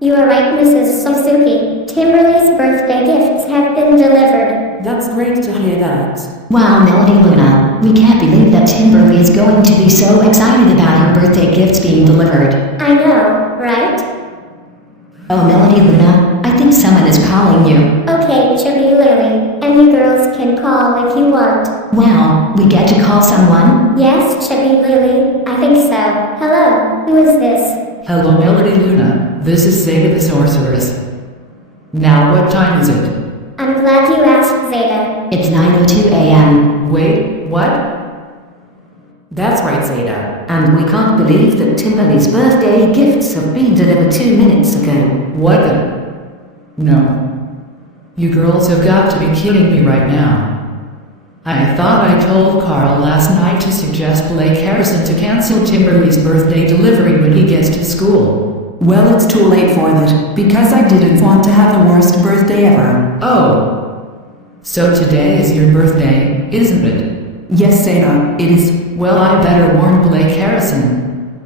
You are right, Mrs. Suzuki. Kimberly's birthday gifts have been delivered. That's great to hear that. Wow, Melody Luna, we can't believe that Kimberly is going to be so excited about her birthday gifts being delivered. I know, right? Oh, Melody Luna, I think someone is calling you. Okay, Chubby Lily. And you girls can call if you want. Wow, we get to call someone? Yes, Chubby Lily. I think so. Hello, who is this? Hello, Melody Luna. This is Zeta the Sorceress. Now, what time is it? I'm glad you asked, Zeta. It's 9:02 a.m. Wait, what? That's right, Zeta. And we can't believe that Kimberly's birthday gifts have been delivered 2 minutes ago. What the? No. You girls have got to be kidding me right now. I thought I told Carl last night to suggest Blake Harrison to cancel Kimberly's birthday delivery when he gets to school. Well, it's too late for that, because I didn't want to have the worst birthday ever. Oh. So today is your birthday, isn't it? Yes, Zeta, it is. Well, I better warn Blake Harrison.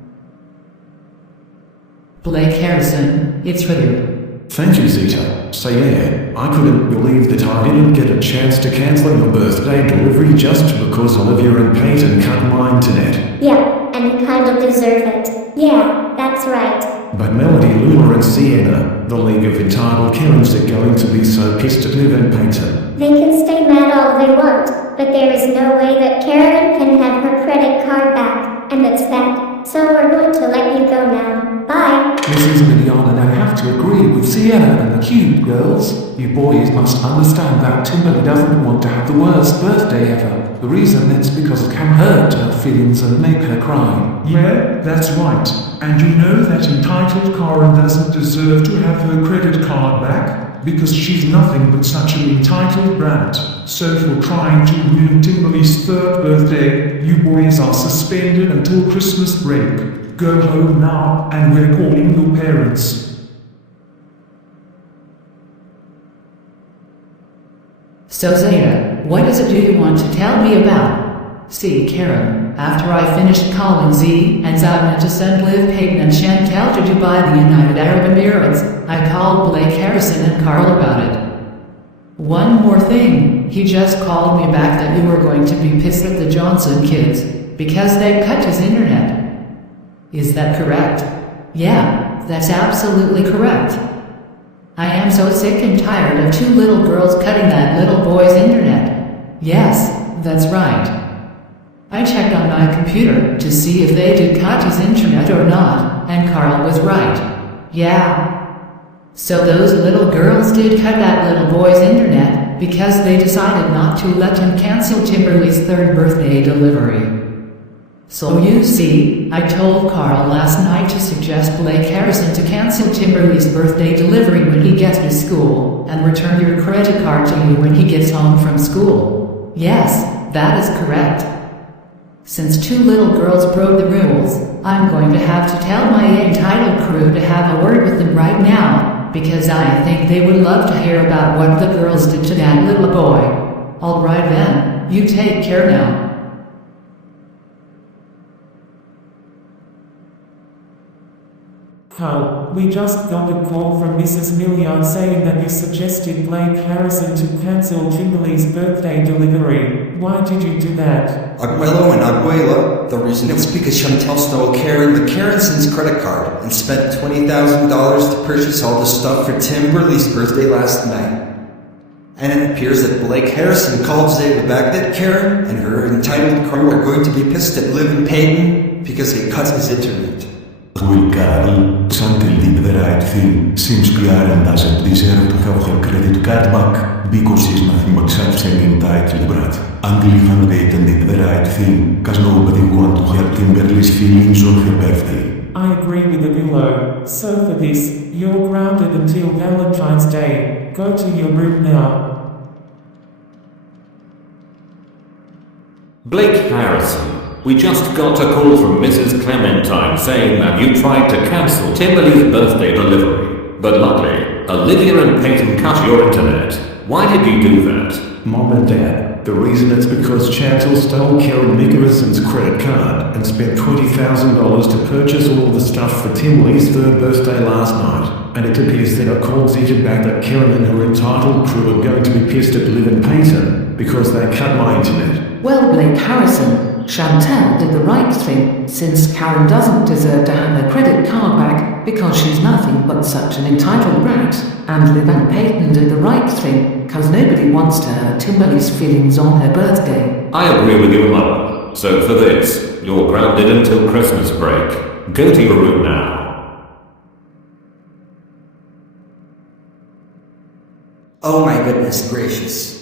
Blake Harrison, it's for you. Thank you, Zeta. So yeah, I couldn't believe that I didn't get a chance to cancel your birthday delivery just because Olivia and Peyton cut my internet. Yeah, and you kind of deserve it. Yeah, that's right. But Melody, Luna and Sienna, the League of Entitled Karens, are going to be so pissed at Liv and Peyton. They can stay mad all they want, but there is no way that Karen can have her credit card back, and it's that. So we're going to let you go now. Bye. Mrs. Milian and I have to agree with Sienna and the cute girls. You boys must understand that Kimberly doesn't want to have the worst birthday ever. The reason is because it can hurt her feelings and make her cry. Yeah, that's right. And you know that entitled Karen doesn't deserve to have her credit card back, because she's nothing but such an entitled brat. So for trying to ruin Kimberly's 3rd birthday, you boys are suspended until Christmas break. Go home now, and we're calling your parents. So Zeta, what is it you want to tell me about? See, Karen, after I finished calling Z and Zounna to send Liv, Peyton and Chantel to Dubai, the United Arab Emirates, I called Blake Harrison and Carl about it. One more thing, he just called me back that you were going to be pissed at the Johnson kids, because they cut his internet. Is that correct? Yeah, that's absolutely correct. I am so sick and tired of 2 little girls cutting that little boy's internet. Yes, that's right. I checked on my computer to see if they did cut his internet or not, and Carl was right. Yeah. So those little girls did cut that little boy's internet because they decided not to let him cancel Kimberly's 3rd birthday delivery. So you see, I told Carl last night to suggest Blake Harrison to cancel Kimberly's birthday delivery when he gets to school, and return your credit card to you when he gets home from school. Yes, that is correct. Since 2 little girls broke the rules, I'm going to have to tell my entitled crew to have a word with them right now, because I think they would love to hear about what the girls did to that little boy. Alright then, you take care now. Carl, we just got a call from Mrs. Milliard saying that you suggested Blake Harrison to cancel Kimberly's birthday delivery. Why did you do that? Abuelo and Abuela, The reason it's because Chantel stole Karen McCarranson's credit card and spent $20,000 to purchase all the stuff for Tim Burley's birthday last night. And it appears that Blake Harrison called Zeta back that Karen and her entitled crew are going to be pissed at Liv and Peyton because they cut his internet. Well, Carl, Chantel did the right thing, since Karen doesn't deserve to have her credit card back, because she's nothing but such an entitled brat. And Liv and Peyton did the right thing, cause nobody wanted to hurt Kimberly's feelings on her birthday. I agree with Iqaluit. So for this, you're grounded until Valentine's Day. Go to your room now. Blake Harrison, we just got a call from Mrs. Clementine saying that you tried to cancel Timberly's birthday delivery. But luckily, Olivia and Peyton cut your internet. Why did you do that? Mom and Dad, the reason it's because Chantel stole Karen McCarranson's credit card and spent $20,000 to purchase all the stuff for Tim Lee's third birthday last night. And it appears that I called Zeta back that Karen and her entitled crew are going to be pissed at Liv and Peyton because they cut my internet. Well, Blake Harrison, Chantel did the right thing, since Karen doesn't deserve to have her credit card back because she's nothing but such an entitled brat. And Liv and Peyton did the right thing, cause nobody wants to hurt Timberly's feelings on her birthday. I agree with your mother. So for this, you're grounded until Christmas break. Go to your room now. Oh my goodness gracious.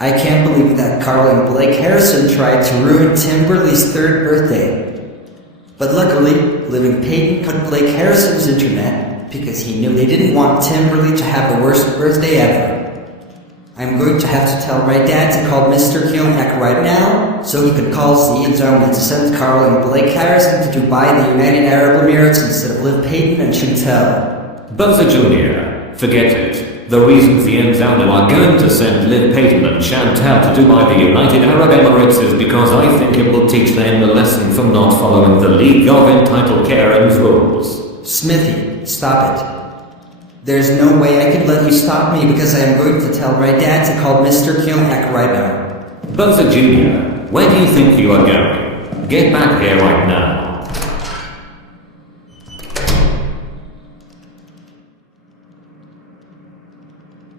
I can't believe that Carl and Blake Harrison tried to ruin Tim Burley's third birthday. But luckily, Liv and Peyton cut Blake Harrison's internet because he knew they didn't want Tim Burley to have the worst birthday ever. I'm going to have to tell my dad to call Mr. Kionak right now so he can call Z and Zounna to send Carl and Blake Harrison to Dubai, the United Arab Emirates, instead of Liv, Peyton, and Chantel. Buzzer Jr., forget it. The reason the and Zounna are going to send Liv, Peyton and Chantel to Dubai, the United Arab Emirates, is because I think it will teach them a lesson for not following the League of Entitled Karen's rules. Smithy, stop it. There's no way I can let you stop me because I am going to tell my dad to call Mr. Kionak right now. Buzzer Jr., where do you think you are going? Get back here right now.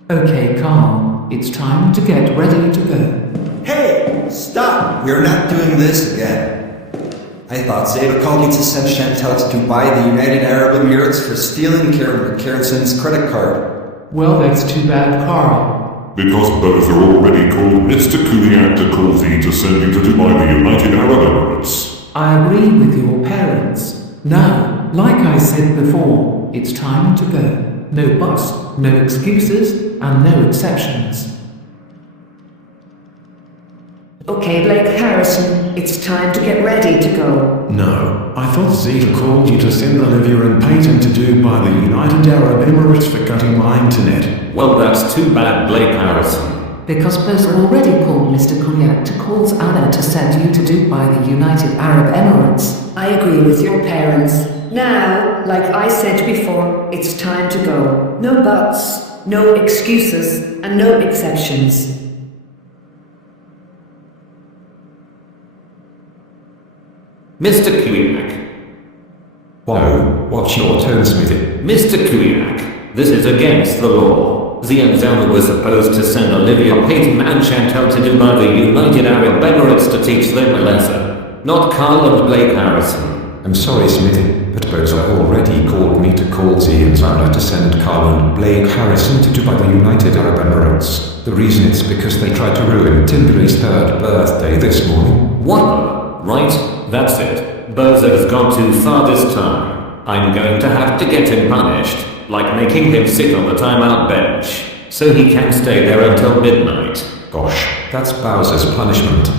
Okay, Carl, it's time to get ready to go. Hey, stop! We're not doing this again. I thought Zeta called me to send Chantel to Dubai, the United Arab Emirates, for stealing Karen McCarranson's credit card. Well, that's too bad, Carl. Because Buzzer already called Mr. Kuliak to call Z to send you to Dubai, the United Arab Emirates. I agree with your parents. Now, like I said before, it's time to go. No buts, no excuses, and no exceptions. Okay, Blake Harrison, it's time to get ready to go. No, I thought Zeta called you to send Olivia and Peyton to Dubai, the United Arab Emirates, for cutting my internet. Well, that's too bad, Blake Harrison. Because Buzzer already called Mr. Kuliak to call Zounna to send you to Dubai, the United Arab Emirates. I agree with your parents. Now, like I said before, it's time to go. No buts, no excuses, and no exceptions. Mr. Kuliak. Whoa, what's your turn, Smithy? Mr. Kuliak, this is against the law. Z and Zounna were supposed to send Olivia, Peyton, and Chantel to Dubai, the United Arab Emirates, to teach them a lesson. Not Carl and Blake Harrison. I'm sorry, Smithy, but Buzzer already called me to call Z and Zounna to send Carl and Blake Harrison to Dubai, the United Arab Emirates. The reason is because they tried to ruin Timberly's third birthday this morning. What? Right, that's it. Buzzer's gone too far this time. I'm going to have to get him punished, like making him sit on the timeout bench, so he can stay there until midnight. Gosh, that's Bowser's punishment.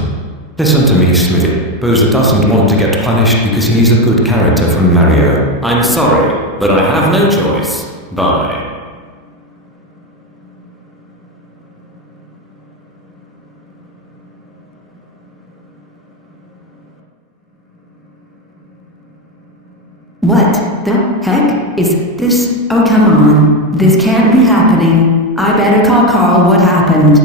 Listen to me, Smithy. Bowser doesn't want to get punished because he's a good character from Mario. I'm sorry, but I have no choice. Bye. What the heck is this? Oh, come on. This can't be happening. I better call Carl. What happened?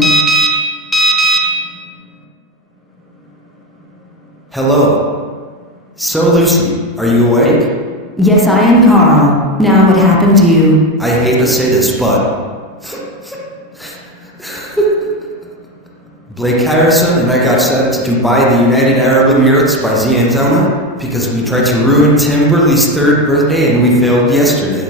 Hello. So, Lucy, are you awake? Yes, I am Carl. Now what happened to you? I hate to say this, but Blake Harrison and I got sent to Dubai, the United Arab Emirates by Zeta and Zounna because we tried to ruin Timberley's 3rd birthday and we failed yesterday.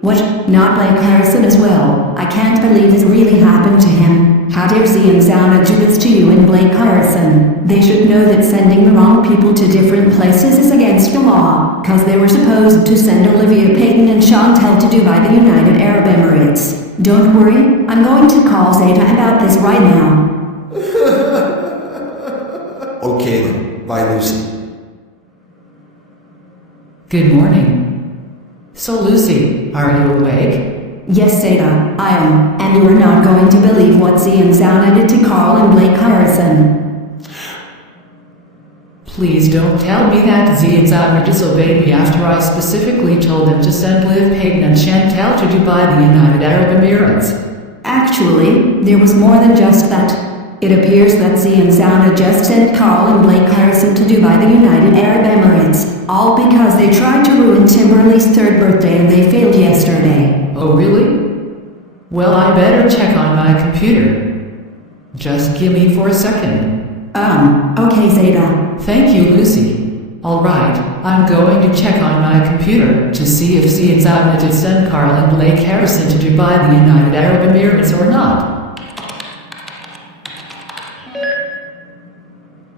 What? Not Blake Harrison as well? I can't believe this really happened to him. How dare Zeta and Zounna do this to you and Blake Harrison? They should know that sending the wrong people to different places is against the law, cause they were supposed to send Olivia Payton and Chantel to Dubai, the United Arab Emirates. Don't worry, I'm going to call Zeta about this right now. Okay then, bye Lucy. Good morning. So Lucy, are you awake? Yes, Zeta, I am, and you are not going to believe what Zeta and Zounna did to Carl and Blake Harrison. Please don't tell me that Zeta and Zounna disobeyed me after I specifically told them to send Liv Payton and Chantel to Dubai, the United Arab Emirates. Actually, there was more than just that. It appears that Zeta and Zounna just sent Carl and Blake Harrison to Dubai, the United Arab Emirates, all because they tried to ruin Timberley's 3rd birthday and they failed yesterday. Oh really? Well, I better check on my computer. Just give me for a second. Okay, Zeta. Thank you, Lucy. Alright, I'm going to check on my computer to see if Zeta and Zounna did send Carl and Blake Harrison to Dubai, the United Arab Emirates or not.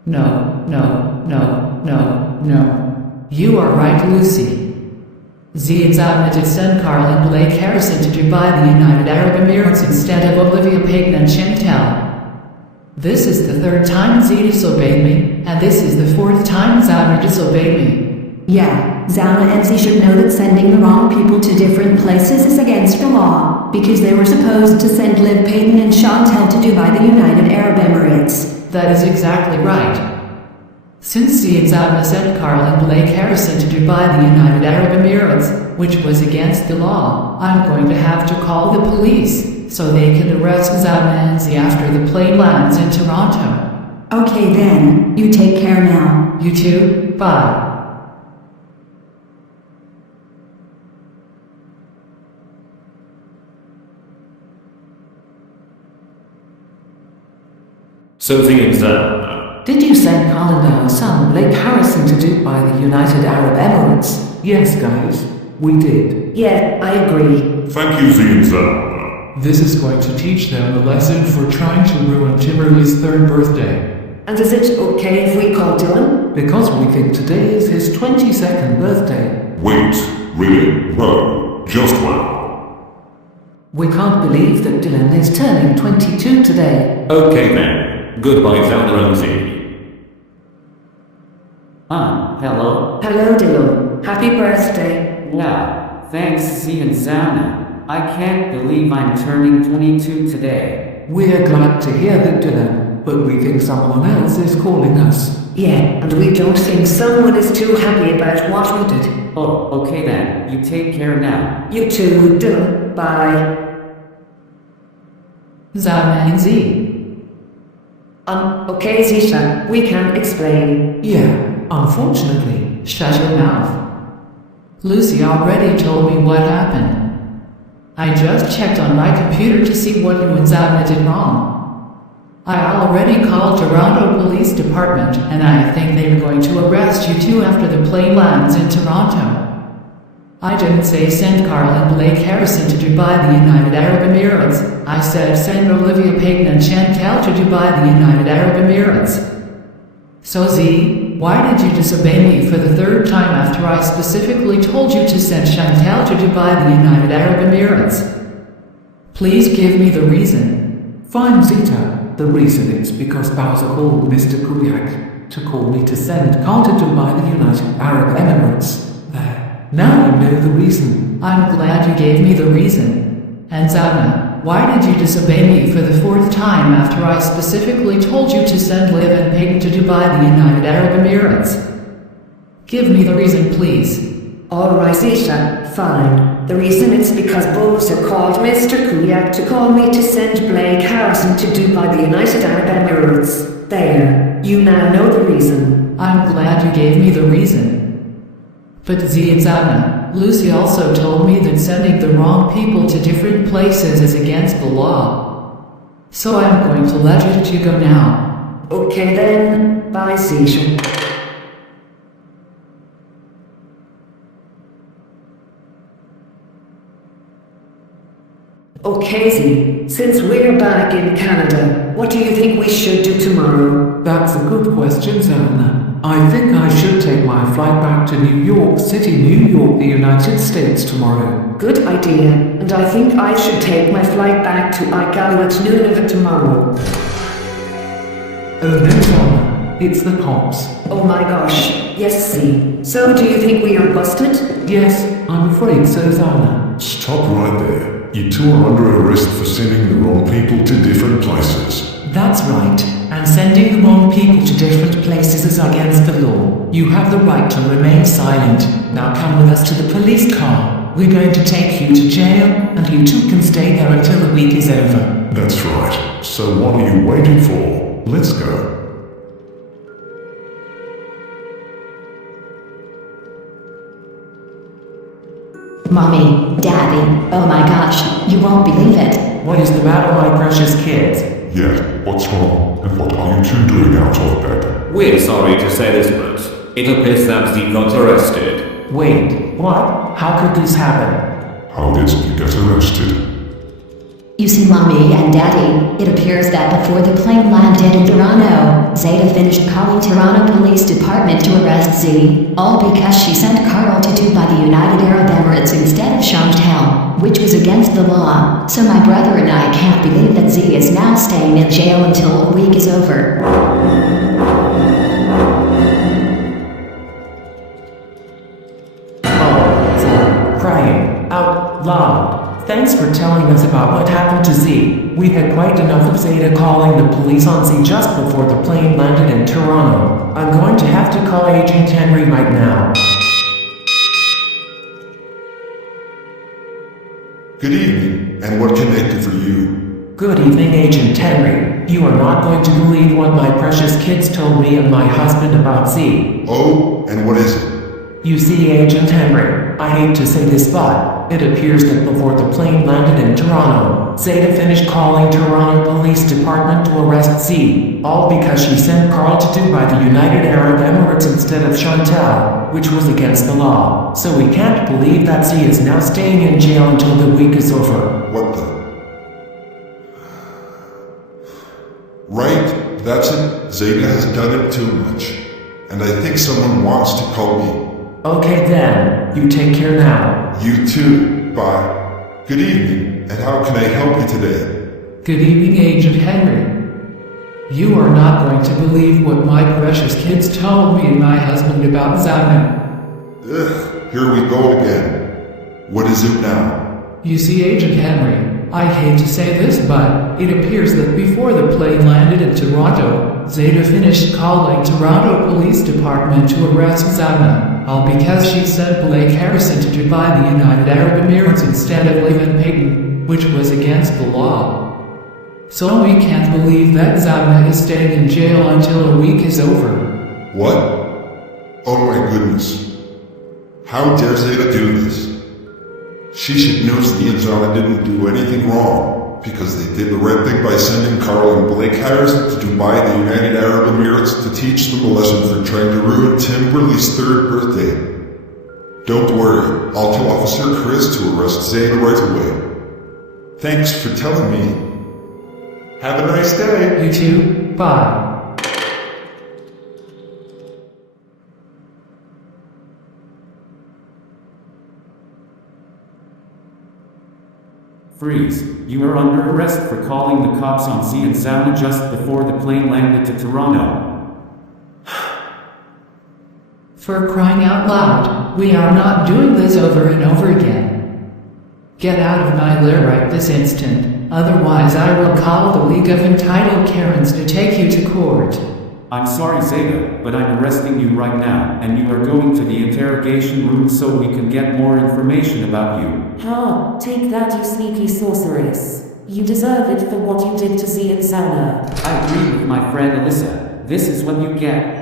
No. You are right, Lucy. Zeta and Zounna did send Carl and Blake Harrison to Dubai, the United Arab Emirates instead of Olivia Payton and Chantel. This is the 3rd time Zeta disobeyed me, and this is the 4th time Zounna disobeyed me. Yeah, Zounna and Zeta should know that sending the wrong people to different places is against the law, because they were supposed to send Liv Payton and Chantel to Dubai, the United Arab Emirates. That is exactly right. Since Zeta and Zounna sent Carl and Blake Harrison to Dubai, the United Arab Emirates, which was against the law, I'm going to have to call the police, so they can arrest Zounna and Zeta after the plane lands in Toronto. Okay then, you take care now. You too, bye. So Zeta and Zounna. Did you send Carl and our son Blake Harrison to Dubai, the United Arab Emirates? Yes, guys, we did. Yeah, I agree. Thank you, Zeta and Zounna. This is going to teach them a lesson for trying to ruin Timberley's 3rd birthday. And is it okay if we call Dylan? Because we think today is his 22nd birthday. Wait, really? No, just wow. We can't believe that Dylan is turning 22 today. Okay then. Goodbye, Zounna and Zeta. Hello? Hello, Dylan. Happy birthday. Wow, thanks Zeta and Zounna. I can't believe I'm turning 22 today. We're glad to hear that, Dylan, but we think someone else is calling us. Yeah, and we don't think someone is too happy about what we did. Oh, okay then. You take care now. You too, Dylan. Bye. Zounna and Zeta. Okay, Zeta, we can explain. Yeah, unfortunately. Shut your mouth. Lucy already told me what happened. I just checked on my computer to see what you and Zounna did wrong. I already called Toronto Police Department, and I think they're going to arrest you two after the plane lands in Toronto. I didn't say send Carl and Blake Harrison to Dubai, the United Arab Emirates. I said send Olivia Payton and Chantel to Dubai, the United Arab Emirates. So Z, why did you disobey me for the 3rd time after I specifically told you to send Chantel to Dubai, the United Arab Emirates? Please give me the reason. Fine, Zeta. The reason is because Bowser called Mr. Kuyak to call me to send Carl to Dubai, the United Arab Emirates. There. Now you know the reason. I'm glad you gave me the reason. And Zounna, why did you disobey me for the 4th time after I specifically told you to send Liv and Payton to Dubai, the United Arab Emirates? Give me the reason, please. Alright, Zeta, fine. The reason it's because Bulldozer called Mr. Kuyak to call me to send Blake Harrison to Dubai, the United Arab Emirates. There. You now know the reason. I'm glad you gave me the reason. But Z and Zounna, Lucy also told me that sending the wrong people to different places is against the law. So I'm going to let you go now. Okay then. Bye, Zeta. Okay, Z, since we're back in Canada, what do you think we should do tomorrow? That's a good question, Zounna. I think I should take my flight back to New York City, New York, the United States tomorrow. Good idea, and I think I should take my flight back to Iqaluit Nunavut tomorrow. Oh no, Zounna, it's the cops. Oh my gosh, yes, Z. So do you think we are busted? Yes, I'm afraid so, Zounna. Stop right there. You two are under arrest for sending the wrong people to different places. That's right, and sending the wrong people to different places is against the law. You have the right to remain silent. Now come with us to the police car. We're going to take you to jail, and you two can stay there until the week is over. That's right. So what are you waiting for? Let's go. Mommy, Daddy, oh my gosh, you won't believe it. What is the matter, my precious kids? Yeah, what's wrong? And what are you two doing out of bed? We're sorry to say this, but it appears that Zeta got arrested. Wait, what? How could this happen? How did you get arrested? You see, Mommy and Daddy, it appears that before the plane landed in Toronto, Zeta finished calling Toronto Police Department to arrest Z, all because she sent Carl to Dubai, the United Arab Emirates instead of Chantal, which was against the law. So my brother and I can't believe that Z is now staying in jail until a week is over. Oh, for crying out loud. Thanks for telling us about what happened to Z. We had quite enough of Zeta calling the police on Z just before the plane landed in Toronto. I'm going to have to call Agent Henry right now. Good evening, and what can I do for you? Good evening, Agent Henry. You are not going to believe what my precious kids told me and my husband about Z. Oh, and what is it? You see, Agent Henry, I hate to say this, but it appears that before the plane landed in Toronto, Zeta finished calling Toronto Police Department to arrest Z, all because she sent Carl to Dubai, the United Arab Emirates instead of Chantal, which was against the law. So we can't believe that Z is now staying in jail until the week is over. What the? Right, that's it. Zeta has done it too much. And I think someone wants to call me. Okay then, you take care now. You too. Bye. Good evening, and how can I help you today? Good evening, Agent Henry. You are not going to believe what my precious kids told me and my husband about Zounna. Ugh, here we go again. What is it now? You see, Agent Henry, I hate to say this, but it appears that before the plane landed in Toronto, Zeta finished calling Toronto Police Department to arrest Zounna, all because she sent Blake Harrison to Dubai, the United Arab Emirates instead of Liv Payton, which was against the law. So we can't believe that Zounna is staying in jail until a week is over. What? Oh my goodness. How dare Zeta do this? She should know Steve and Zounna didn't do anything wrong, because they did the right thing by sending Carl and Blake Harrison to Dubai, the United Arab Emirates, to teach them a lesson for trying to ruin Timberley's 3rd birthday. Don't worry, I'll tell Officer Chris to arrest Zeta right away. Thanks for telling me. Have a nice day. You too. Bye. Freeze. You are under arrest for calling the cops on Z and Zounna just before the plane landed to Toronto. For crying out loud, we are not doing this over and over again. Get out of my lair right this instant, otherwise I will call the League of Entitled Karens to take you to court. I'm sorry, Zeta, but I'm arresting you right now, and you are going to the interrogation room so we can get more information about you. Ha, take that, you sneaky sorceress. You deserve it for what you did to Z and Zounna. I agree with my friend Alyssa. This is what you get.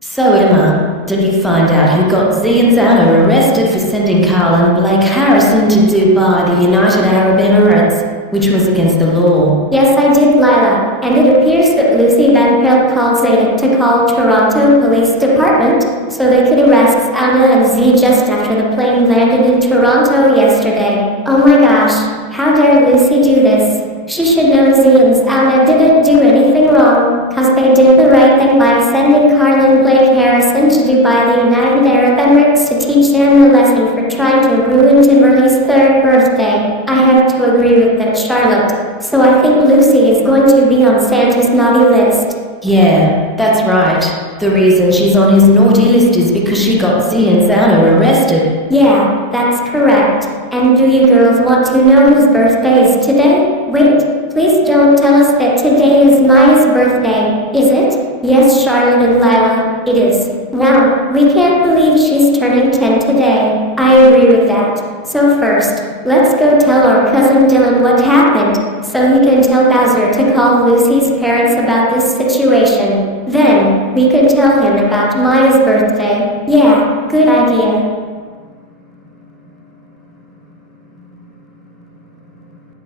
So Emma, did you find out who got Z and Zounna arrested for sending Carl and Blake Harrison to Dubai, the United Arab Emirates, which was against the law? Yes, I did, Lila. And it appears that Lucy Van Pelt called Zeta to call Toronto Police Department so they could arrest Zounna and Z just after the plane landed in Toronto yesterday. Oh my gosh, how dare Lucy do this? She should know Z and Zounna didn't do anything wrong, cause they did the right thing by sending Carl and Blake Harrison to Dubai, the United Arab Emirates, to teach them a lesson for trying to ruin Timberley's 3rd birthday. I have to agree with that, Charlotte. So I think Lucy is going to be on Santa's naughty list. Yeah, that's right. The reason she's on his naughty list is because she got Z and Zounna arrested. Yeah, that's correct. And do you girls want to know whose birthday is today? Wait, please don't tell us that today is Maya's birthday, is it? Yes, Charlotte and Lila, it is. Wow, we can't believe she's turning 10 today. I agree with that. So first, let's go tell our cousin Dylan what happened, so he can tell Bowser to call Lucy's parents about this situation. Then, we can tell him about Maya's birthday. Yeah, good idea.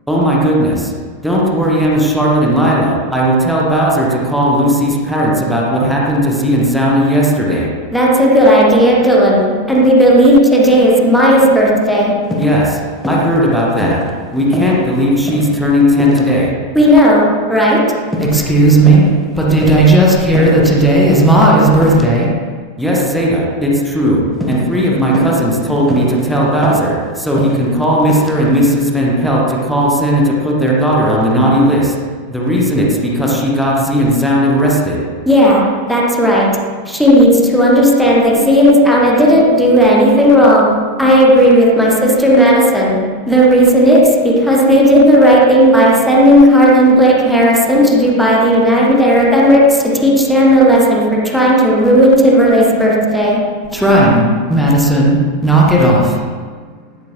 Oh my goodness. Don't worry, Emma, Charlotte, and Lila. I will tell Bowser to call Lucy's parents about what happened to Z and Zounna yesterday. That's a good idea, Dylan. And we believe today is Maya's birthday. Yes, I heard about that. We can't believe she's turning 10 today. We know, right? Excuse me, but did I just hear that today is Maya's birthday? Yes, Zeta, it's true. And 3 of my cousins told me to tell Bowser, so he can call Mr. and Mrs. Van Pelt to call Santa to put their daughter on the naughty list. The reason it's because she got Z and Zounna arrested. Yeah, that's right. She needs to understand that Z and Zounna didn't do anything wrong. I agree with my sister Madison. The reason is because they did the right thing by sending Carl and Blake Harrison to Dubai, the United Arab Emirates, to teach them a lesson for trying to ruin Timberley's birthday. Trying, Madison, knock it off.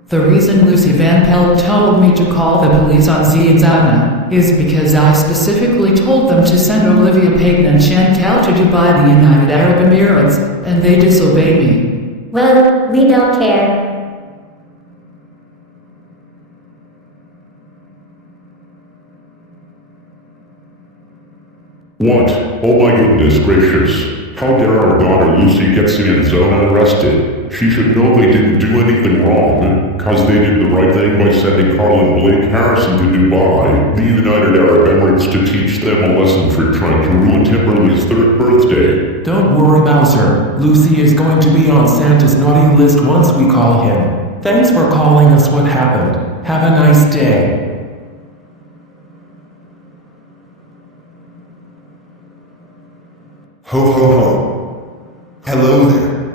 The reason Lucy Van Pelt told me to call the police on Z and Zounna is because I specifically told them to send Olivia Payton and Chantal to Dubai, the United Arab Emirates, and they disobeyed me. Well, we don't care. What? Oh my goodness gracious. How dare our daughter Lucy get Z and Zounna arrested? She should know they didn't do anything wrong, cause they did the right thing by sending Carl and Blake Harrison to Dubai, the United Arab Emirates, to teach them a lesson for trying to ruin Timberley's 3rd birthday. Don't worry, Bowser. Lucy is going to be on Santa's naughty list once we call him. Thanks for calling us what happened. Have a nice day. Ho ho ho. Hello there.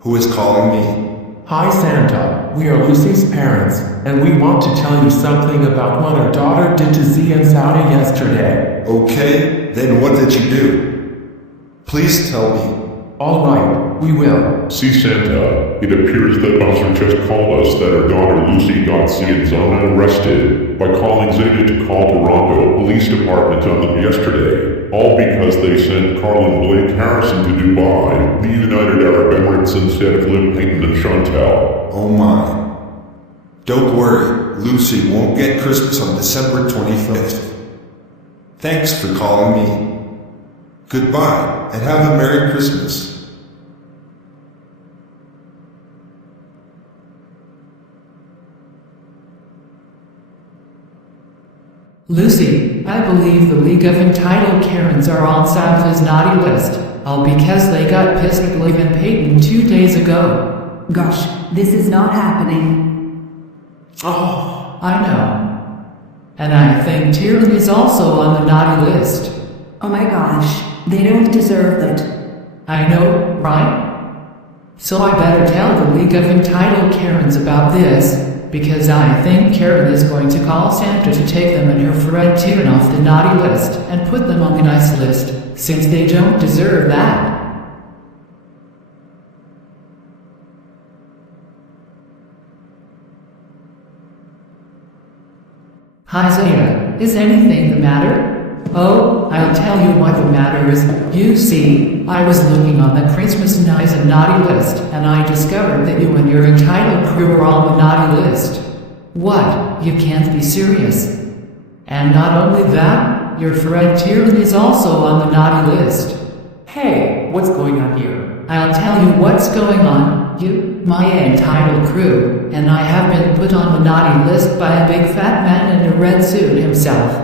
Who is calling me? Hi Santa, we are Lucy's parents, and we want to tell you something about what our daughter did to Z and Zounna yesterday. Okay, then what did you do? Please tell me. Alright, we will. See Santa, it appears that Bowser just called us that our daughter Lucy got Z and Zounna arrested by calling Zeta to call Toronto Police Department on them yesterday. All because they sent Carl and Blake Harrison to Dubai, the United Arab Emirates, instead of Liv Payton and Chantal. Oh my. Don't worry, Lucy won't get Christmas on December 25th. Thanks for calling me. Goodbye, and have a Merry Christmas. Lucy, I believe the League of Entitled Karens are on Santa's naughty list, all because they got pissed at Liv and Peyton 2 days ago. Gosh, this is not happening. Oh, I know. And I think Tyrone is also on the naughty list. Oh my gosh, they don't deserve it. I know, right? So I better tell the League of Entitled Karens about this, because I think Karen is going to call Santa to take them and her friend Tyrion off the naughty list and put them on the nice list, since they don't deserve that. Hi Zeta, is anything the matter? Oh, I'll tell you what the matter is. You see, I was looking on the Christmas nice and naughty list, and I discovered that you and your entitled crew are on the naughty list. What? You can't be serious. And not only that, your friend Tyrion is also on the naughty list. Hey, what's going on here? I'll tell you what's going on, you, my entitled crew, and I have been put on the naughty list by a big fat man in a red suit himself.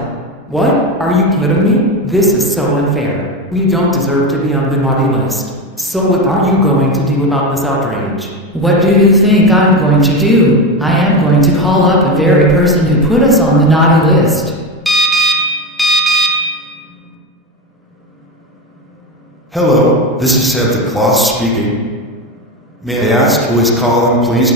What? Are you kidding me? This is so unfair. We don't deserve to be on the naughty list. So what are you going to do about this outrage? What do you think I'm going to do? I am going to call up the very person who put us on the naughty list. Hello, this is Santa Claus speaking. May I ask who is calling, please?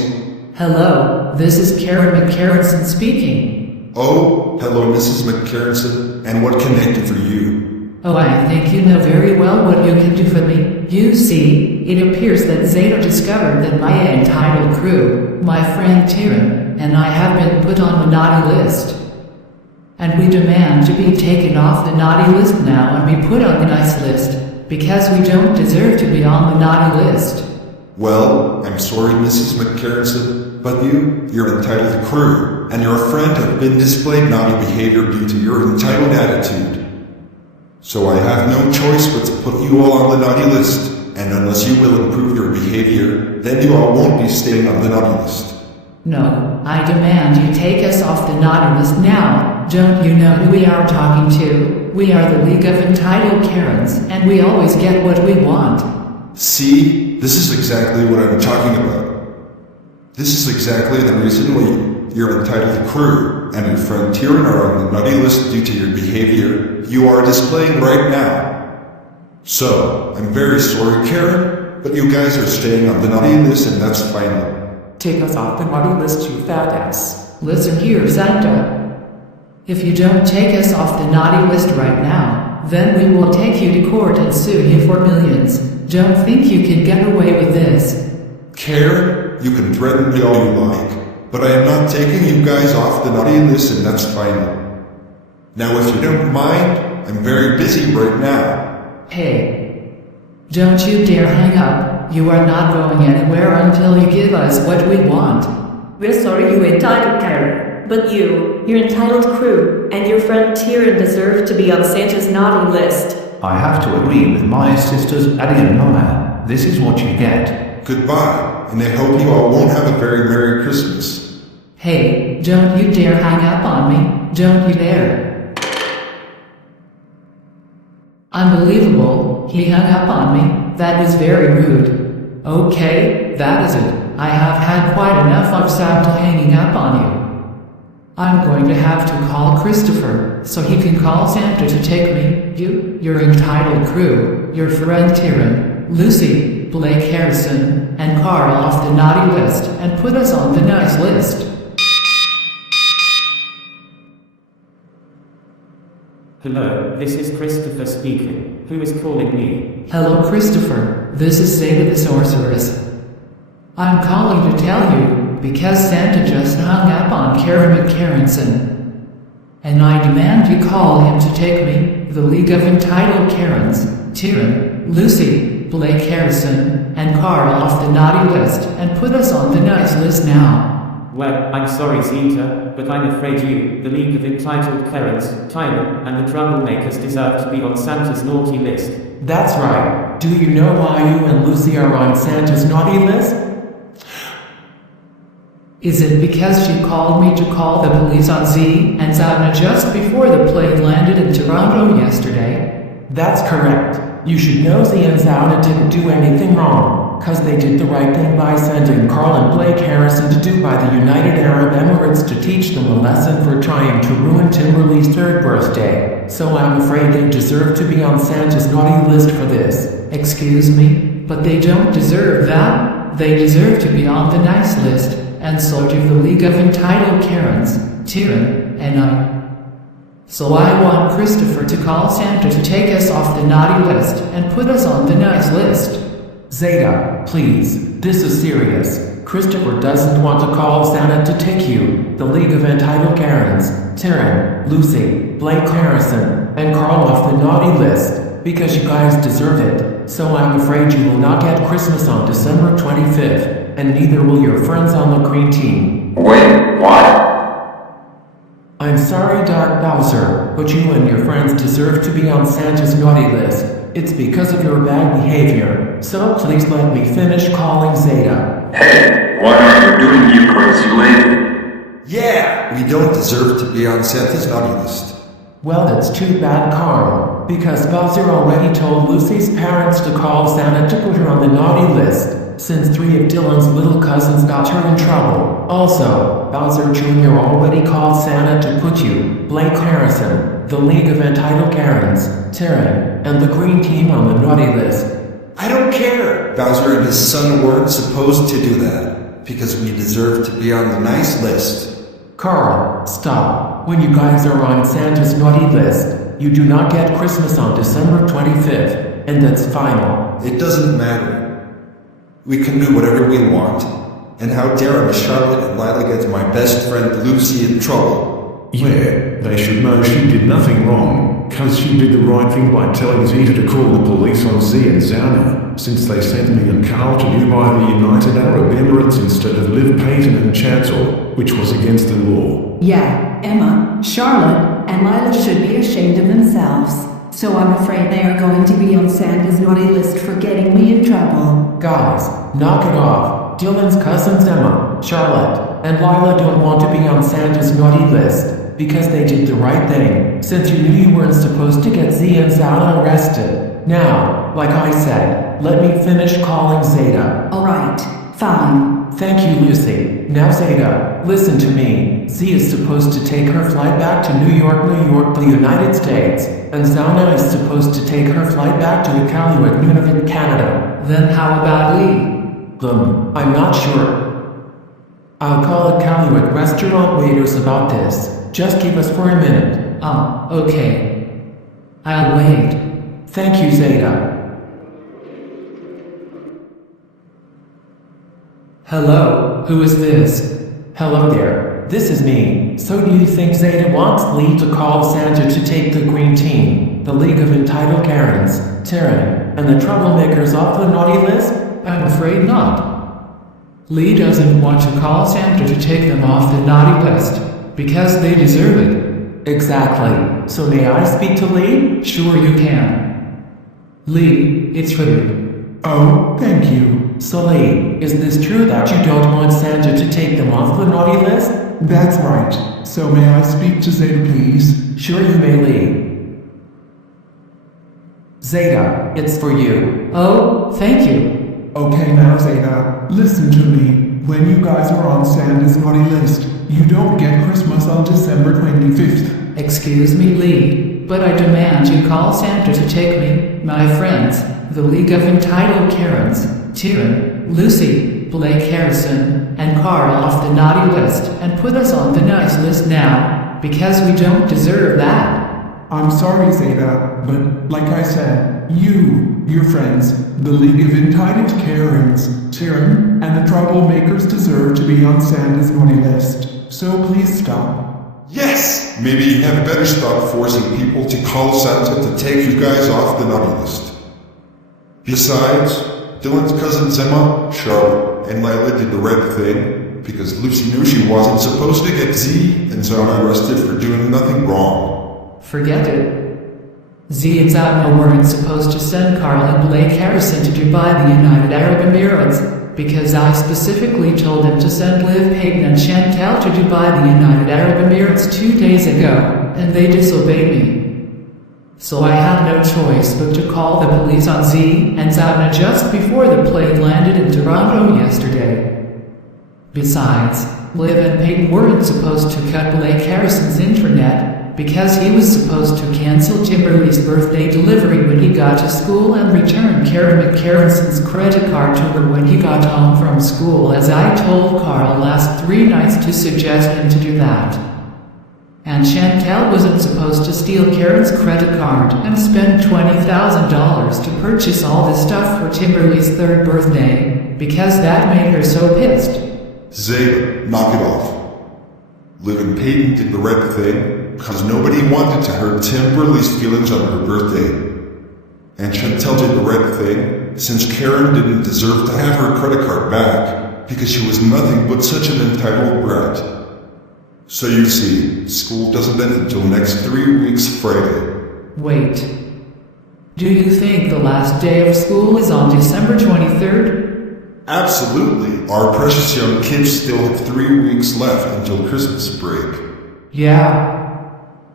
Hello, this is Karen McCarranson speaking. Oh, hello, Mrs. McCarranson, and what can I do for you? Oh, I think you know very well what you can do for me. You see, it appears that Zeta discovered that my entitled crew, my friend Tyrion, and I have been put on the naughty list. And we demand to be taken off the naughty list now and be put on the nice list, because we don't deserve to be on the naughty list. Well, I'm sorry, Mrs. McCarranson, but your entitled crew, and your friend have been displaying naughty behavior due to your entitled attitude. So I have no choice but to put you all on the naughty list, and unless you will improve your behavior, then you all won't be staying on the naughty list. No, I demand you take us off the naughty list now. Don't you know who we are talking to? We are the League of Entitled Karens, and we always get what we want. See, this is exactly what I'm talking about. This is exactly the reason why your entitled crew and your friend Tyrion are on the naughty list due to your behavior you are displaying right now. So, I'm very sorry, Karen, but you guys are staying on the naughty list and that's final. Take us off the naughty list, you fat ass. Listen here, Santa. If you don't take us off the naughty list right now, then we will take you to court and sue you for millions. Don't think you can get away with this. Karen, you can threaten me all you like, but I am not taking you guys off the naughty list and that's final. Now if you don't mind, I'm very busy right now. Hey. Don't you dare hang up. You are not going anywhere until you give us what we want. We're sorry, you entitled Karen, but you, your entitled crew, and your friend Tyrion deserve to be on Santa's naughty list. I have to agree with my sisters Addie and Maya. This is what you get. Goodbye, and I hope you all won't have a very Merry Christmas. Hey, don't you dare hang up on me. Don't you dare. Unbelievable, he hung up on me. That was very rude. Okay, that is it. I have had quite enough of Santa hanging up on you. I'm going to have to call Christopher, so he can call Santa to take me, you, your entitled crew, your friend Tyrion, Lucy, Blake Harrison, and Carl off the naughty list, and put us on the nice list. Hello, this is Christopher speaking. Who is calling me? Hello, Christopher. This is Zeta the Sorceress. I'm calling to tell you, because Santa just hung up on Karen McCarranson. And I demand you call him to take me, the League of Entitled Karens, Tyrion, Lucy, Blake Harrison, and Carl off the naughty list, and put us on the nice list now. Well, I'm sorry, Zeta, but I'm afraid you, the League of Entitled Karens, Tyrion, and the Troublemakers deserve to be on Santa's naughty list. That's right. Do you know why you and Lucy are on Santa's naughty list? Is it because she called me to call the police on Z and Zounna just before the plane landed in Toronto yesterday? That's correct. You should know Z and Zounna didn't do anything wrong. 'cause they did the right thing by sending Carl and Blake Harrison to Dubai, the United Arab Emirates, to teach them a lesson for trying to ruin Timberlee's 3rd birthday. So I'm afraid they deserve to be on Santa's naughty list for this. Excuse me, but they don't deserve that. They deserve to be on the nice list, and so do the League of Entitled Karens, Tyrann, and I. So I want Christopher to call Santa to take us off the naughty list and put us on the nice list. Zeta, please, this is serious. Christopher doesn't want to call Santa to take you, the League of Entitled Karens, Tyrann, Lucy, Blake Harrison, and Carl off the naughty list, because you guys deserve it. So I'm afraid you will not get Christmas on December 25th, and neither will your friends on the green team. Wait, what? I'm sorry, Dark Bowser, but you and your friends deserve to be on Santa's naughty list. It's because of your bad behavior, so please let me finish calling Zeta. Hey, what are you doing, you crazy lady? Yeah, we don't deserve to be on Santa's naughty list. Well, that's too bad, Carl, because Bowser already told Lucy's parents to call Santa to put her on the naughty list, since 3 of Dylan's little cousins got her in trouble. Also, Bowser Jr. already called Santa to put you, Blake Harrison, the League of Entitled Karens, Tyrann, and the Green Team on the naughty list. I don't care. Bowser and his son weren't supposed to do that, because we deserve to be on the nice list. Carl, stop. When you guys are on Santa's naughty list, you do not get Christmas on December 25th, and that's final. It doesn't matter. We can do whatever we want. And how dare Miss Charlotte and Lila get my best friend Lucy in trouble? Yeah, they should know she did nothing wrong, 'cause she did the right thing by telling Zeta to call the police on Z and Zounna, since they sent me and Carl to Dubai, the United Arab Emirates, instead of Liv Payton and Chancel, which was against the law. Yeah, Emma, Charlotte, and Lila should be ashamed of themselves. So I'm afraid they are going to be on Santa's naughty list for getting me in trouble. Guys, knock it off. Dylan's cousins Emma, Charlotte, and Lila don't want to be on Santa's naughty list, because they did the right thing, since you knew you weren't supposed to get Z and Zounna arrested. Now, like I said, let me finish calling Zeta. Alright, fine. Thank you, Lucy. Now Zeta, listen to me. Z is supposed to take her flight back to New York, the United States, and Zounna is supposed to take her flight back to Iqaluit, Nunavut, Canada. Then how about Lee? I'm not sure. I'll call Iqaluit restaurant waiters about this. Just keep us for a minute. Okay. I'll wait. Thank you, Zeta. Hello, who is this? Hello there, this is me. So do you think Zeta wants Lee to call Santa to take the Green Team, the League of Entitled Karens, Tyrann, and the Troublemakers off the naughty list? I'm afraid not. Lee doesn't want to call Santa to take them off the naughty list, because they deserve it. Exactly. So may I speak to Lee? Sure you can. Lee, it's for you. Oh, thank you. So Lee, is this true that you don't want Santa to take them off the naughty list? That's right. So may I speak to Zeta, please? Sure you may, Lee. Zeta, it's for you. Oh, thank you. Okay now, Zeta, listen to me. When you guys are on Santa's naughty list, you don't get Christmas on December 25th. Excuse me, Lee, but I demand you call Santa to take me, my friends, the League of Entitled Karens, Tyrann, Lucy, Blake Harrison, and Carl off the naughty list and put us on the nice list now, because we don't deserve that. I'm sorry, Zeta, but like I said, you, your friends, the League of Entitled Karens, Tyrann, and the Troublemakers deserve to be on Santa's naughty list. So please stop. Yes! Maybe you had better stop forcing people to call Santa to take you guys off the naughty list. Besides, Dylan's cousins Emma, Charlotte, and Lila did the right thing, because Lucy knew she wasn't supposed to get Z and Zounna arrested for doing nothing wrong. Forget it. Z and Zounna weren't supposed to send Carl and Blake Harrison to Dubai, the United Arab Emirates, because I specifically told them to send Liv Payton and Chantal to Dubai, the United Arab Emirates 2 days ago, and they disobeyed me. So I had no choice but to call the police on Z and Zounna just before the plane landed in Toronto yesterday. Besides, Liv and Peyton weren't supposed to cut Blake Harrison's internet because he was supposed to cancel Kimberly's birthday delivery when he got to school and return Karen McCarrison's credit card to her when he got home from school, as I told Carl last 3 nights to suggest him to do that. And Chantel wasn't supposed to steal Karen's credit card and spend $20,000 to purchase all this stuff for Kimberly's 3rd birthday, because that made her so pissed. Zeta, knock it off. Liv and Peyton did the right thing because nobody wanted to hurt Kimberly's feelings on her birthday. And Chantel did the right thing since Karen didn't deserve to have her credit card back because she was nothing but such an entitled brat. So you see, school doesn't end until next 3 weeks Friday. Wait. Do you think the last day of school is on December 23rd? Absolutely. Our precious young kids still have 3 weeks left until Christmas break. Yeah.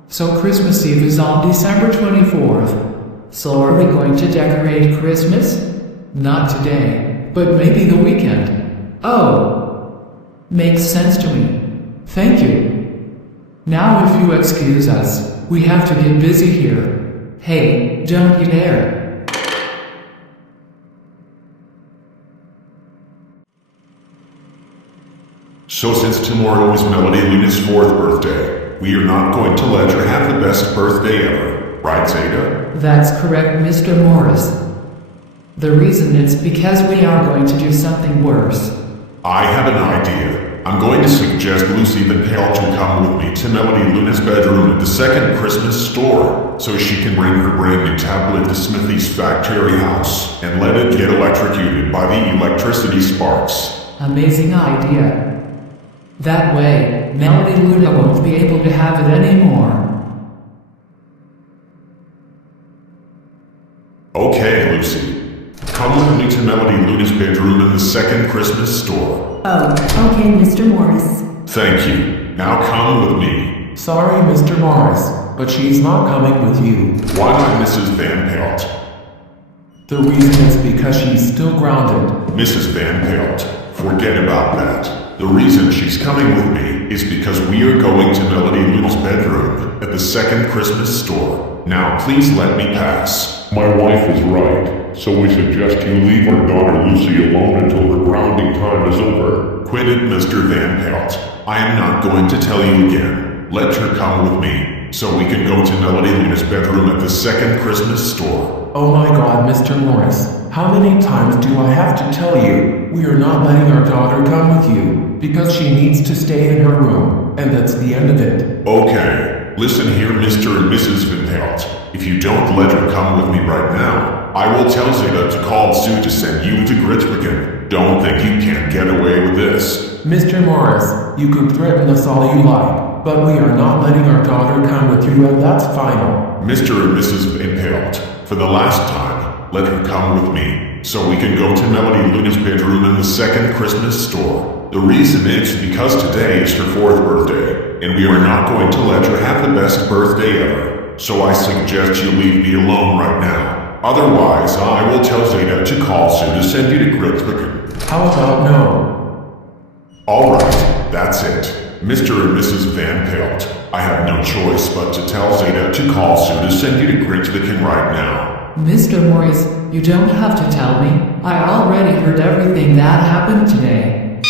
So Christmas Eve is on December 24th. So are we going to decorate Christmas? Not today, but maybe the weekend. Oh. Makes sense to me. Thank you. Now if you excuse us, we have to get busy here. Hey, don't you dare. So since tomorrow is Melody Luna's 4th birthday, we are not going to let her have the best birthday ever, right Zeta? That's correct, Mr. Morris. The reason is because we are going to do something worse. I have an idea. I'm going to suggest Lucy Van Pelt to come with me to Melody Luna's bedroom at the 2nd Christmas store, so she can bring her brand new tablet to Smithy's factory house and let it get electrocuted by the electricity sparks. Amazing idea. That way, Melody Luna won't be able to have it anymore. Okay, Lucy. Come with me to Melody Luna's bedroom in the 2nd Christmas store. Oh, okay, Mr. Morris. Thank you. Now come with me. Sorry, Mr. Morris, but she's not coming with you. Why not Mrs. Van Pelt? The reason is because she's still grounded. Mrs. Van Pelt, forget about that. The reason she's coming with me is because we are going to Melody Luna's bedroom at the 2nd Christmas store. Now please let me pass. My wife is right, so we suggest you leave our daughter Lucy alone until her grounding time is over. Quit it, Mr. Van Pelt. I am not going to tell you again. Let her come with me, so we can go to Melody Luna's bedroom at the 2nd Christmas store. Oh my god, Mr. Morris. How many times do I have to tell you? We are not letting our daughter come with you, because she needs to stay in her room, and that's the end of it. Okay, listen here, Mr. and Mrs. Van Pelt. If you don't let her come with me right now, I will tell Zeta to call Sue to send you to Grytviken. Don't think you can't get away with this. Mr. Morris, you can threaten us all you like, but we are not letting our daughter come with you, and that's final. Mr. and Mrs. Van Pelt, for the last time, let her come with me, so we can go to Melody Luna's bedroom in the 2nd Christmas store. The reason is because today is her 4th birthday, and we are not going to let her have the best birthday ever. So I suggest you leave me alone right now. Otherwise, I will tell Zeta to call Sue to send you to Grytviken. How about no? Alright, that's it. Mr. and Mrs. Van Pelt, I have no choice but to tell Zeta to call Sue to send you to Grytviken right now. Mr. Morris, you don't have to tell me. I already heard everything that happened today.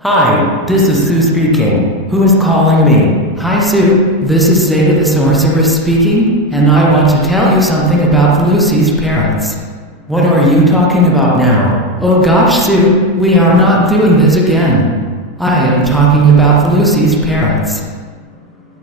Hi, this is Sue speaking. Who is calling me? Hi Sue, this is Zeta the Sorceress speaking, and I want to tell you something about Lucy's parents. What are you talking about now? Oh gosh Sue, we are not doing this again. I am talking about Lucy's parents.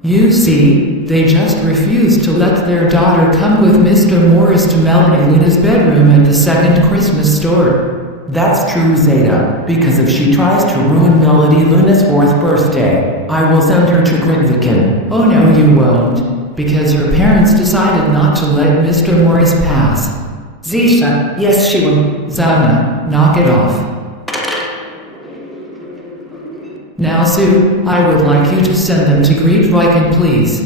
You see, they just refused to let their daughter come with Mr. Morris to Melody Luna's bedroom at the 2nd Christmas store. That's true, Zeta, because if she tries to ruin Melody Luna's 4th birthday, I will send her to Grytviken. Oh no you won't, because her parents decided not to let Mr. Morris pass. Zeta, yes she will. Zounna, knock it off. Now Sue, I would like you to send them to Grytviken, please.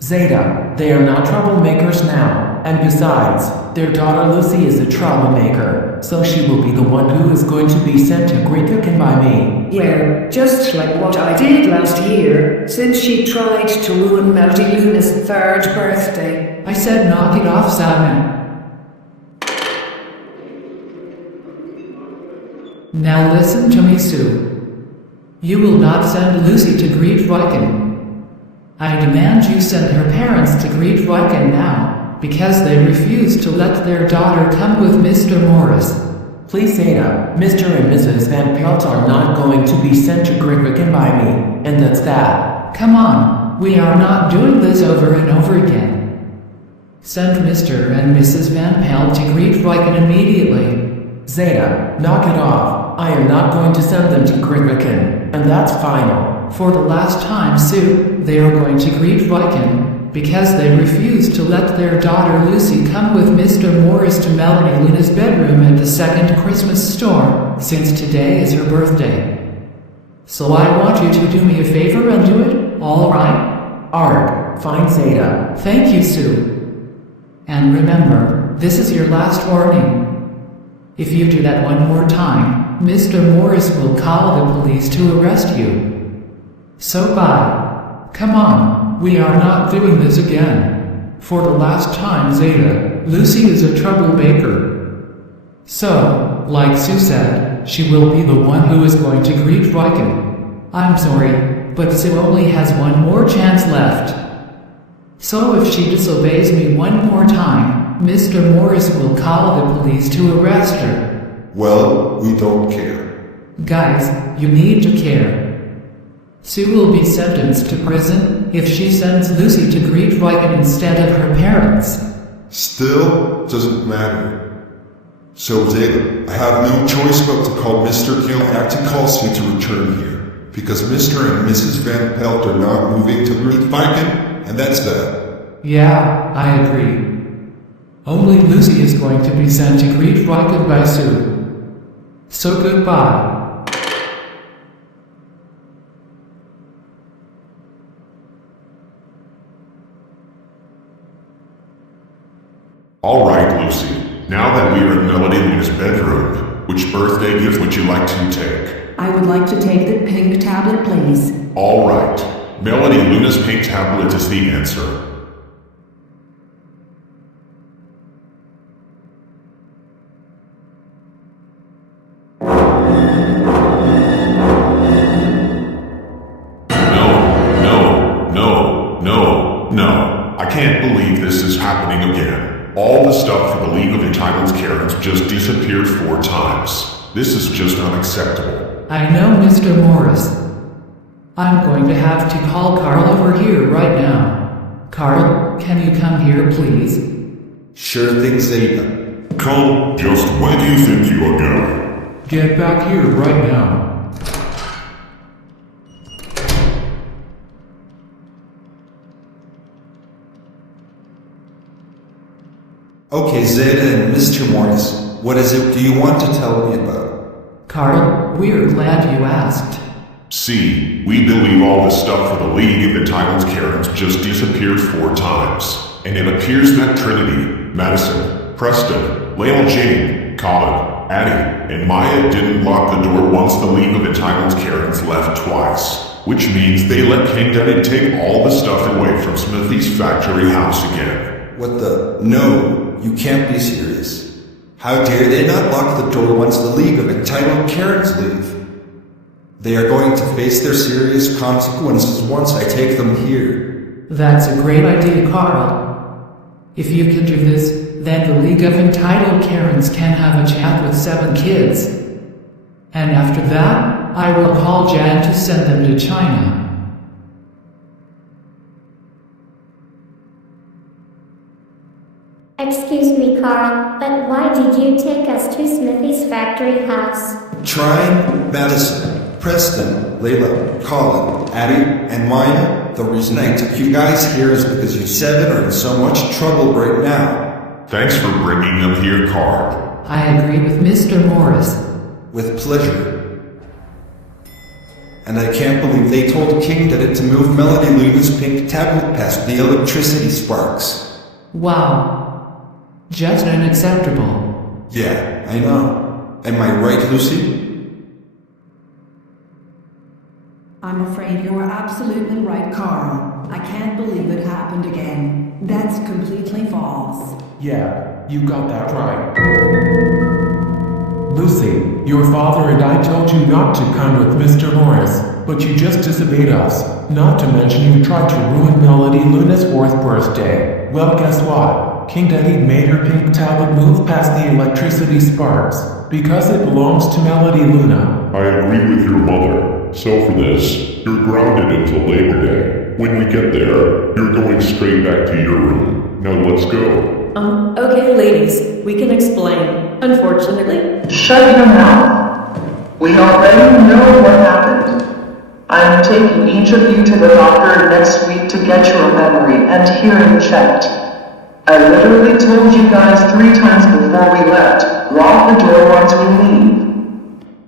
Zeta, they are not troublemakers now, and besides, their daughter Lucy is a troublemaker, so she will be the one who is going to be sent to Grytviken by me. Yeah, just like what I did last year, since she tried to ruin Melody Luna's 3rd birthday. I said knock it off, Zounna. Now listen to me, Sue. You will not send Lucy to Grytviken. I demand you send her parents to Grytviken now, because they refuse to let their daughter come with Mr. Morris. Please, Zeta, Mr. and Mrs. Van Pelt are not going to be sent to Grytviken by me, and that's that. Come on, we are not doing this over and over again. Send Mr. and Mrs. Van Pelt to Grytviken immediately. Zeta, knock it off. I am not going to send them to Grytviken, and that's final. For the last time, Sue, they are going to Grytviken, because they refuse to let their daughter Lucy come with Mr. Morris to Melody Luna's bedroom at the 2nd Christmas storm, since today is her birthday. So I want you to do me a favor and do it, alright? Arg, fine, Zeta. Thank you, Sue. And remember, this is your last warning. If you do that one more time, Mr. Morris will call the police to arrest you. So bye. Come on, we are not doing this again. For the last time, Zeta, Lucy is a troublemaker. So, like Sue said, she will be the one who is going to Grytviken. I'm sorry, but Sue only has one more chance left. So if she disobeys me one more time, Mr. Morris will call the police to arrest her. Well, we don't care. Guys, you need to care. Sue will be sentenced to prison if she sends Lucy to Grytviken instead of her parents. Still doesn't matter. So Zeta, I have no choice but to call Mr. Kuliak to call Sue to return here, because Mr. and Mrs. Van Pelt are not moving to Grytviken, and that's that. Yeah, I agree. Only Lucy is going to be sent to Grytviken by Sue. So goodbye. All right, Lucy. Now that we are in Melody Luna's bedroom, which birthday gift would you like to take? I would like to take the pink tablet, please. All right. Melody Luna's pink tablet is the answer. No. I can't believe this is happening again. All the stuff for the League of Entitled Karens just disappeared 4 times. This is just unacceptable. I know, Mr. Morris. I'm going to have to call Carl over here right now. Carl, can you come here, please? Sure thing, Zeta. Carl, just where do you think you are going? Get back here right now. Okay, Zeta and Mr. Morris, what is it do you want to tell me about? Carl, we're glad you asked. See, we believe all the stuff for the League of Entitled Karens just disappeared 4 times. And it appears that Trinity, Madison, Preston, Layla Jane, Colin, Addie, and Maya didn't lock the door once the League of Entitled Karens left twice. Which means they let King Dedede take all the stuff away from Smithy's factory house again. What the? No, you can't be serious. How dare they not lock the door once the League of Entitled Karens leave? They are going to face their serious consequences once I take them here. That's a great idea, Carl. If you can do this, then the League of Entitled Karens can have a chat with 7 kids. And after that, I will call Jan to send them to China. Excuse me, Carl, but why did you take us to Smithy's factory house? Trying Madison, Preston, Layla, Colin, Addie, and Maya. The reason I took you guys here is because you 7 are in so much trouble right now. Thanks for bringing them here, Carl. I agree with Mr. Morris. With pleasure. And I can't believe they told King Dedede to move Melody Luna's pink tablet past the electricity sparks. Wow. Just unacceptable. Yeah, I know. Am I right, Lucy? I'm afraid you're absolutely right, Carl. I can't believe it happened again. That's completely false. Yeah, you got that right. Lucy, your father and I told you not to come with Mr. Morris, but you just disobeyed us. Not to mention you tried to ruin Melody Luna's 4th birthday. Well, guess what? King Dedede made her pink tablet move past the electricity sparks, because it belongs to Melody Luna. I agree with your mother. So for this, you're grounded until Labor Day. When we get there, you're going straight back to your room. Now let's go. Okay, ladies, we can explain. Unfortunately. Shut your mouth. We already know what happened. I'm taking each of you to the doctor next week to get your memory and hearing checked. I literally told you guys 3 times before we left. Lock the door once we leave.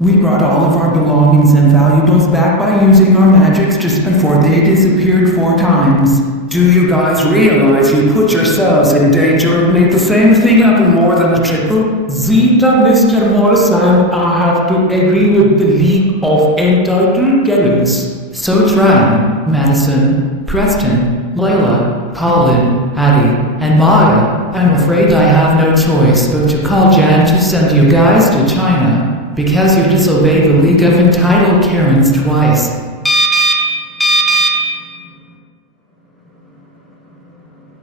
We brought all of our belongings and valuables back by using our magics just before they disappeared 4 times. Do you guys realize you put yourselves in danger and made the same thing happen more than a triple? Zeta, Mr. Morrison, I have to agree with the League of Entitled Killings. So try, Madison, Preston, Layla, Colin, Addie, and Maya. I'm afraid I have no choice but to call Jan to send you guys to China. Because you disobeyed the League of Entitled Karens twice.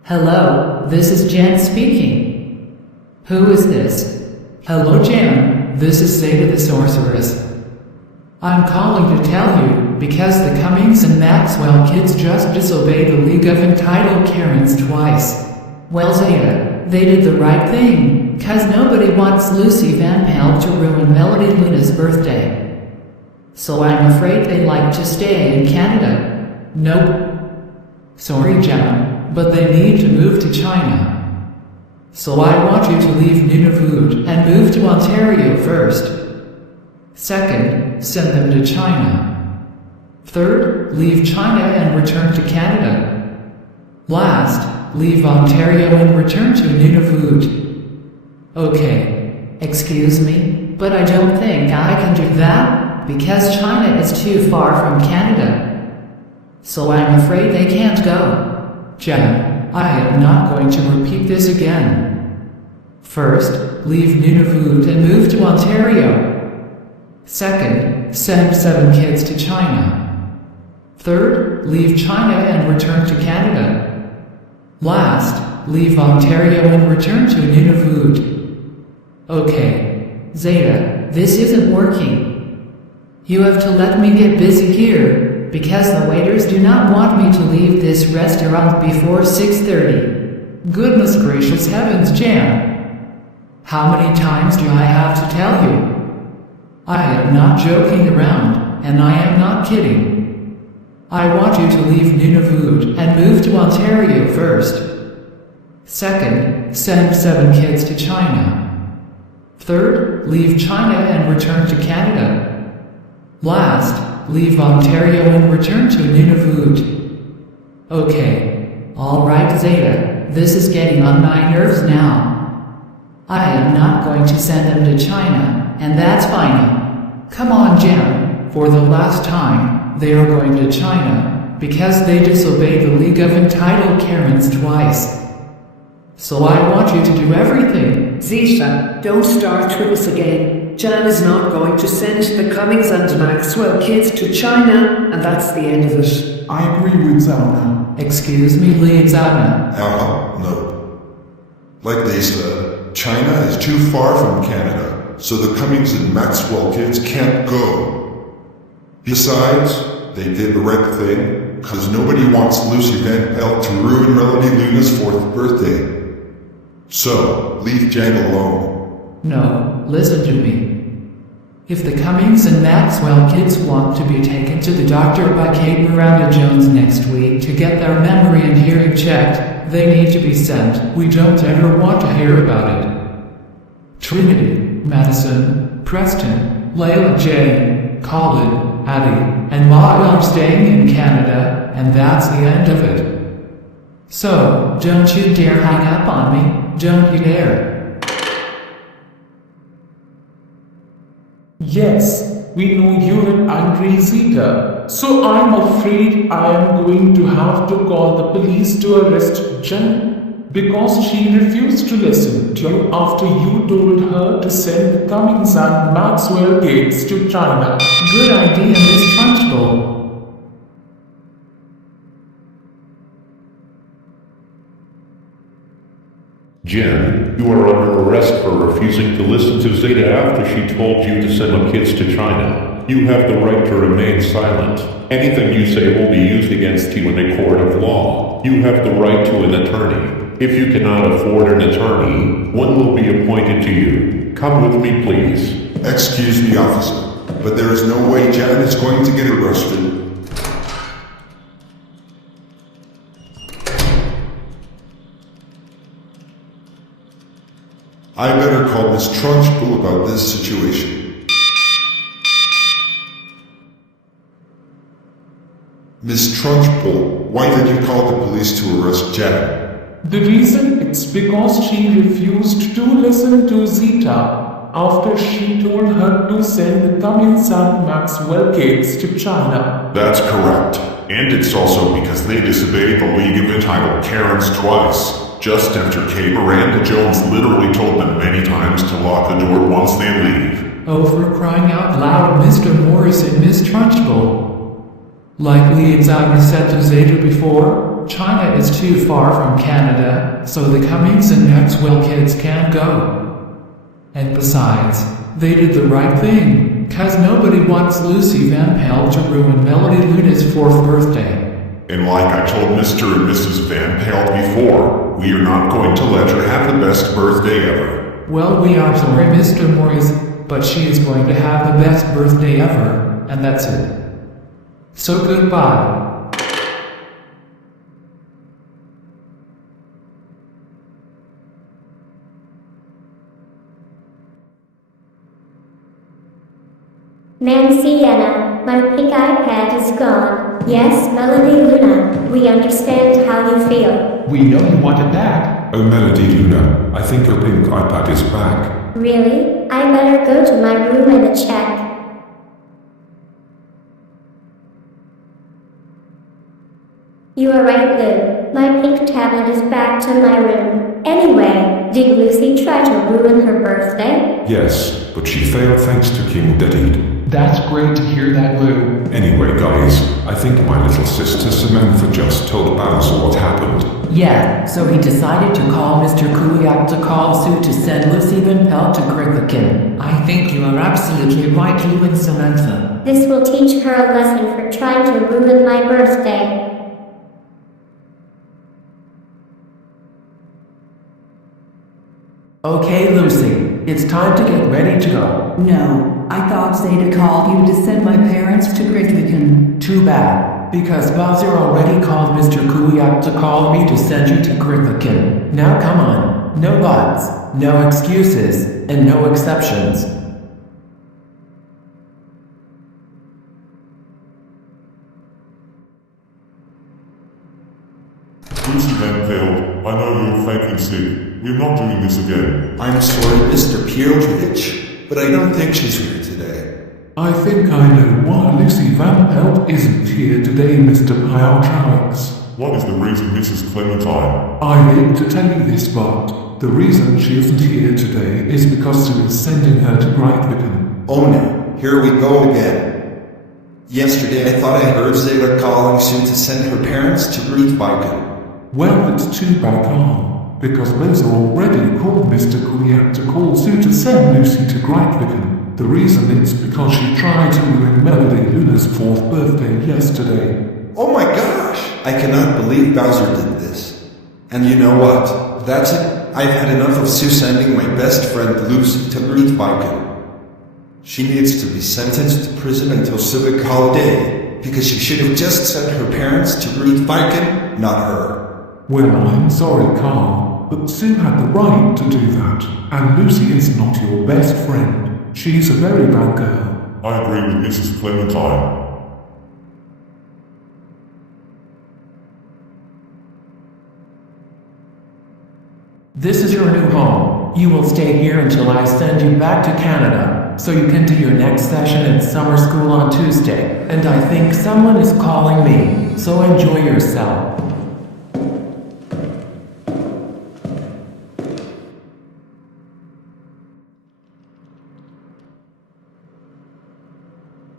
Hello, this is Jan speaking. Who is this? Hello, Jan. This is Zeta the Sorceress. I'm calling to tell you, because the Cummings and Maxwell kids just disobeyed the League of Entitled Karens twice. Well, Zeta, they did the right thing. Cause nobody wants Lucy Van Pelt to ruin Melody Luna's birthday. So I'm afraid they like to stay in Canada. Nope. Sorry, Jan, but they need to move to China. So I want you to leave Nunavut and move to Ontario first. Second, send them to China. Third, leave China and return to Canada. Last, leave Ontario and return to Nunavut. Okay, excuse me, but I don't think I can do that, because China is too far from Canada. So I'm afraid they can't go. Jen, I am not going to repeat this again. First, leave Nunavut and move to Ontario. Second, send 7 kids to China. Third, leave China and return to Canada. Last, leave Ontario and return to Nunavut. Okay, Zeta, this isn't working. You have to let me get busy here, because the waiters do not want me to leave this restaurant before 6:30. Goodness gracious heavens, Jan. How many times do I have to tell you? I am not joking around, and I am not kidding. I want you to leave Nunavut and move to Ontario first. Second, send 7 kids to China. Third, leave China and return to Canada. Last, leave Ontario and return to Nunavut. Okay. Alright, Zeta, this is getting on my nerves now. I am not going to send them to China, and that's final. Come on, Jan, for the last time, they are going to China, because they disobeyed the League of Entitled Karens twice. So I want you to do everything. Zeta, don't start with us again. Jan is not going to send the Cummings and Maxwell kids to China, and that's the end of it. I agree with Zounna. Excuse me, Lee Zounna. No. Like they said, China is too far from Canada, so the Cummings and Maxwell kids can't go. Besides, they did the right thing, cause nobody wants Lucy Van Pelt to ruin Melody Luna's 4th birthday. So, leave Jan alone. No, listen to me. If the Cummings and Maxwell kids want to be taken to the doctor by Kate Miranda Jones next week to get their memory and hearing checked, they need to be sent. We don't ever want to hear about it. Trinity, Madison, Preston, Layla Jane, Colin, Addie, and why I'm staying in Canada, and that's the end of it. So, don't you dare hang up on me, don't you dare. Yes, we know you're an angry Zeta, so I'm afraid I am going to have to call the police to arrest Jen. Because she refused to listen to you after you told her to send Cummings and Maxwell Gates to China. Good idea, Miss Trunchbull. Jen, you are under arrest for refusing to listen to Zeta after she told you to send the kids to China. You have the right to remain silent. Anything you say will be used against you in a court of law. You have the right to an attorney. If you cannot afford an attorney, one will be appointed to you. Come with me, please. Excuse me, officer, but there is no way Jan is going to get arrested. I better call Miss Trunchbull about this situation. Miss Trunchbull, why did you call the police to arrest Jan? The reason it's because she refused to listen to Zeta after she told her to send the Cummings and Maxwell Gates to China. That's correct. And it's also because they disobeyed the League of Entitled Karens twice. Just after Kay Miranda Jones literally told them many times to lock the door once they leave. Oh, for crying out loud, Mr. Morris and Miss Trunchbull. Like Liaison said to Zeta before, China is too far from Canada, so the Cummings and Maxwell kids can't go. And besides, they did the right thing, cause nobody wants Lucy Van Pelt to ruin Melody Luna's 4th birthday. And like I told Mr. and Mrs. Van Pelt before, we are not going to let her have the best birthday ever. Well, we are sorry, Mr. Morris, but she is going to have the best birthday ever, and that's it. So goodbye. Nancy Anna, my pink iPad is gone. Yes, Melody Luna, we understand how you feel. We know you want it back. Oh, Melody Luna, I think your pink iPad is back. Really? I better go to my room and check. You are right, Lou. My pink tablet is back to my room. Anyway, did Lucy try to ruin her birthday? Yes, but she failed thanks to King Dedede. That's great to hear that, Lou. Anyway, guys, I think my little sister Samantha just told Bowser what happened. Yeah, so he decided to call Mr. Kuliak to call Sue to send Lucy Van Pelt to Grytviken. I think you are absolutely right, Lou and Samantha. This will teach her a lesson for trying to ruin my birthday. Okay, Lucy, it's time to get ready to go. No, I thought Zeta called you to send my parents to Grytviken. Too bad, because Bowser already called Mr. Kuliak to call me to send you to Grytviken. Now come on, no buts, no excuses, and no exceptions. Lucy Van Pelt, I know you're faking sick. We're not doing this again. I'm sorry, Mr. Piotrowicz, but I don't think she's here today. I think I know why Lucy Van Pelt isn't here today, Mr. Piotrowicz. What is the reason, Mrs. Clementine? I hate to tell you this, but the reason she isn't here today is because Sue is sending her to Grytviken. Oh no, here we go again. Yesterday I thought I heard Zeta calling Sue to send her parents to Grytviken. Well, it's too bad on, because Liz already called Mr. Kuliak to call Sue to send Lucy to Grytviken. The reason is because she tried to ruin Melody Luna's 4th birthday yesterday. Oh my gosh! I cannot believe Bowser did this. And you know what? That's it. I've had enough of Sue sending my best friend Lucy to Grytviken. She needs to be sentenced to prison until civic holiday, because she should have just sent her parents to Grytviken, not her. Well, I'm sorry, Carl, but Sue had the right to do that, and Lucy is not your best friend. She's a very bad girl. I agree with Mrs. Clementine. This is your new home. You will stay here until I send you back to Canada, so you can do your next session in summer school on Tuesday. And I think someone is calling me, so enjoy yourself.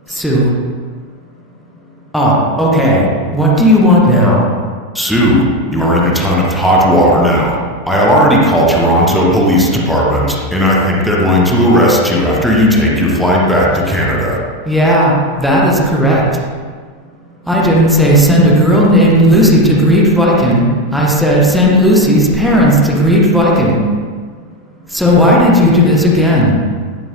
Sue. Okay. What do you want now? Sue, you are in a ton of hot water now. I already called Toronto Police Department, and I think they're going to arrest you after you take your flight back to Canada. Yeah, that is correct. I didn't say send a girl named Lucy to Grytviken. I said send Lucy's parents to Grytviken. So why did you do this again?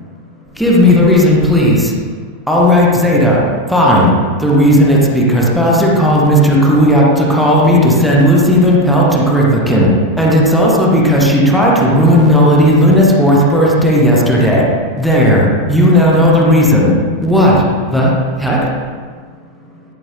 Give me the reason, please. Alright, Zeta, fine. The reason it's because Bowser called Mr. Iqaluit to call me to send Lucy Van Pelt to Grytviken. And it's also because she tried to ruin Melody Luna's 4th birthday yesterday. There, you now know the reason. What the heck?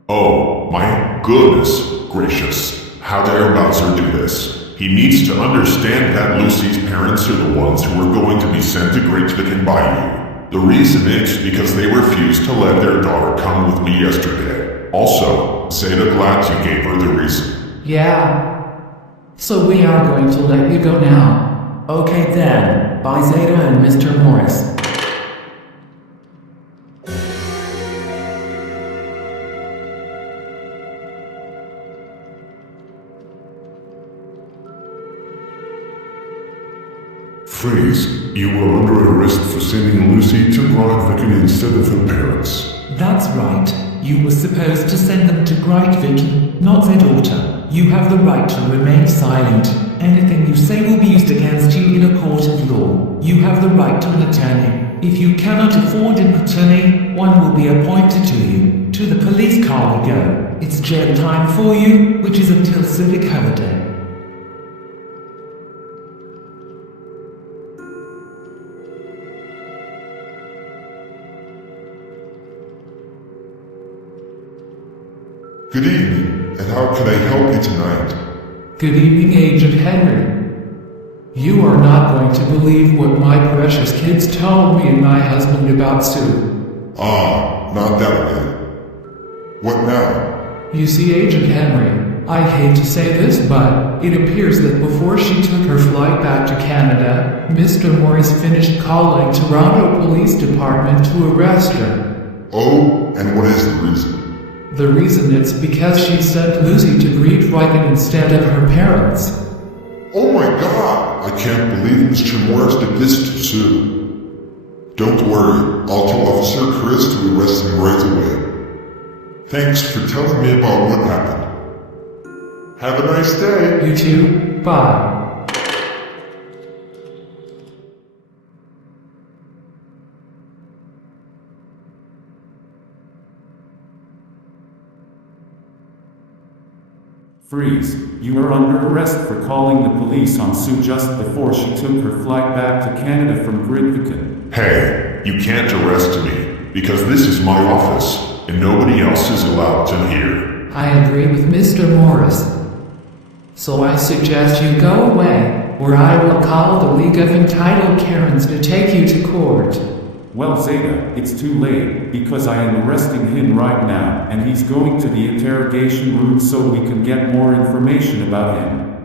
Oh, my goodness gracious. How dare Bowser do this? He needs to understand that Lucy's parents are the ones who are going to be sent to Grytviken by you. The reason is because they refused to let their daughter come with me yesterday. Also, Zeta glad you gave her the reason. Yeah. So we are going to let you go now. Okay then, bye Zeta and Mr. Morris. Freeze, you were under arrest for sending Lucy to Grytviken instead of her parents. That's right. You were supposed to send them to Grytviken, not their daughter. You have the right to remain silent. Anything you say will be used against you in a court of law. You have the right to an attorney. If you cannot afford an attorney, one will be appointed to you. To the police car we go. It's jail time for you, which is until civic holiday. Good evening, and how can I help you tonight? Good evening, Agent Henry. You are not going to believe what my precious kids told me and my husband about Sue. Not that again. What now? You see, Agent Henry, I hate to say this, but it appears that before she took her flight back to Canada, Mr. Morris finished calling Toronto Police Department to arrest her. Oh, and what is the reason? The reason it's because she sent Lucy to Grytviken instead of her parents. Oh my god! I can't believe Mr. Morris did this to Sue. Don't worry, I'll tell Officer Chris to arrest him right away. Thanks for telling me about what happened. Have a nice day. You too. Bye. Freeze, you are under arrest for calling the police on Sue just before she took her flight back to Canada from Grytviken. Hey, you can't arrest me, because this is my office, and nobody else is allowed to hear. I agree with Mr. Morris. So I suggest you go away, or I will call the League of Entitled Karens to take you to court. Well, Zeta, it's too late, because I am arresting him right now, and he's going to the interrogation room so we can get more information about him.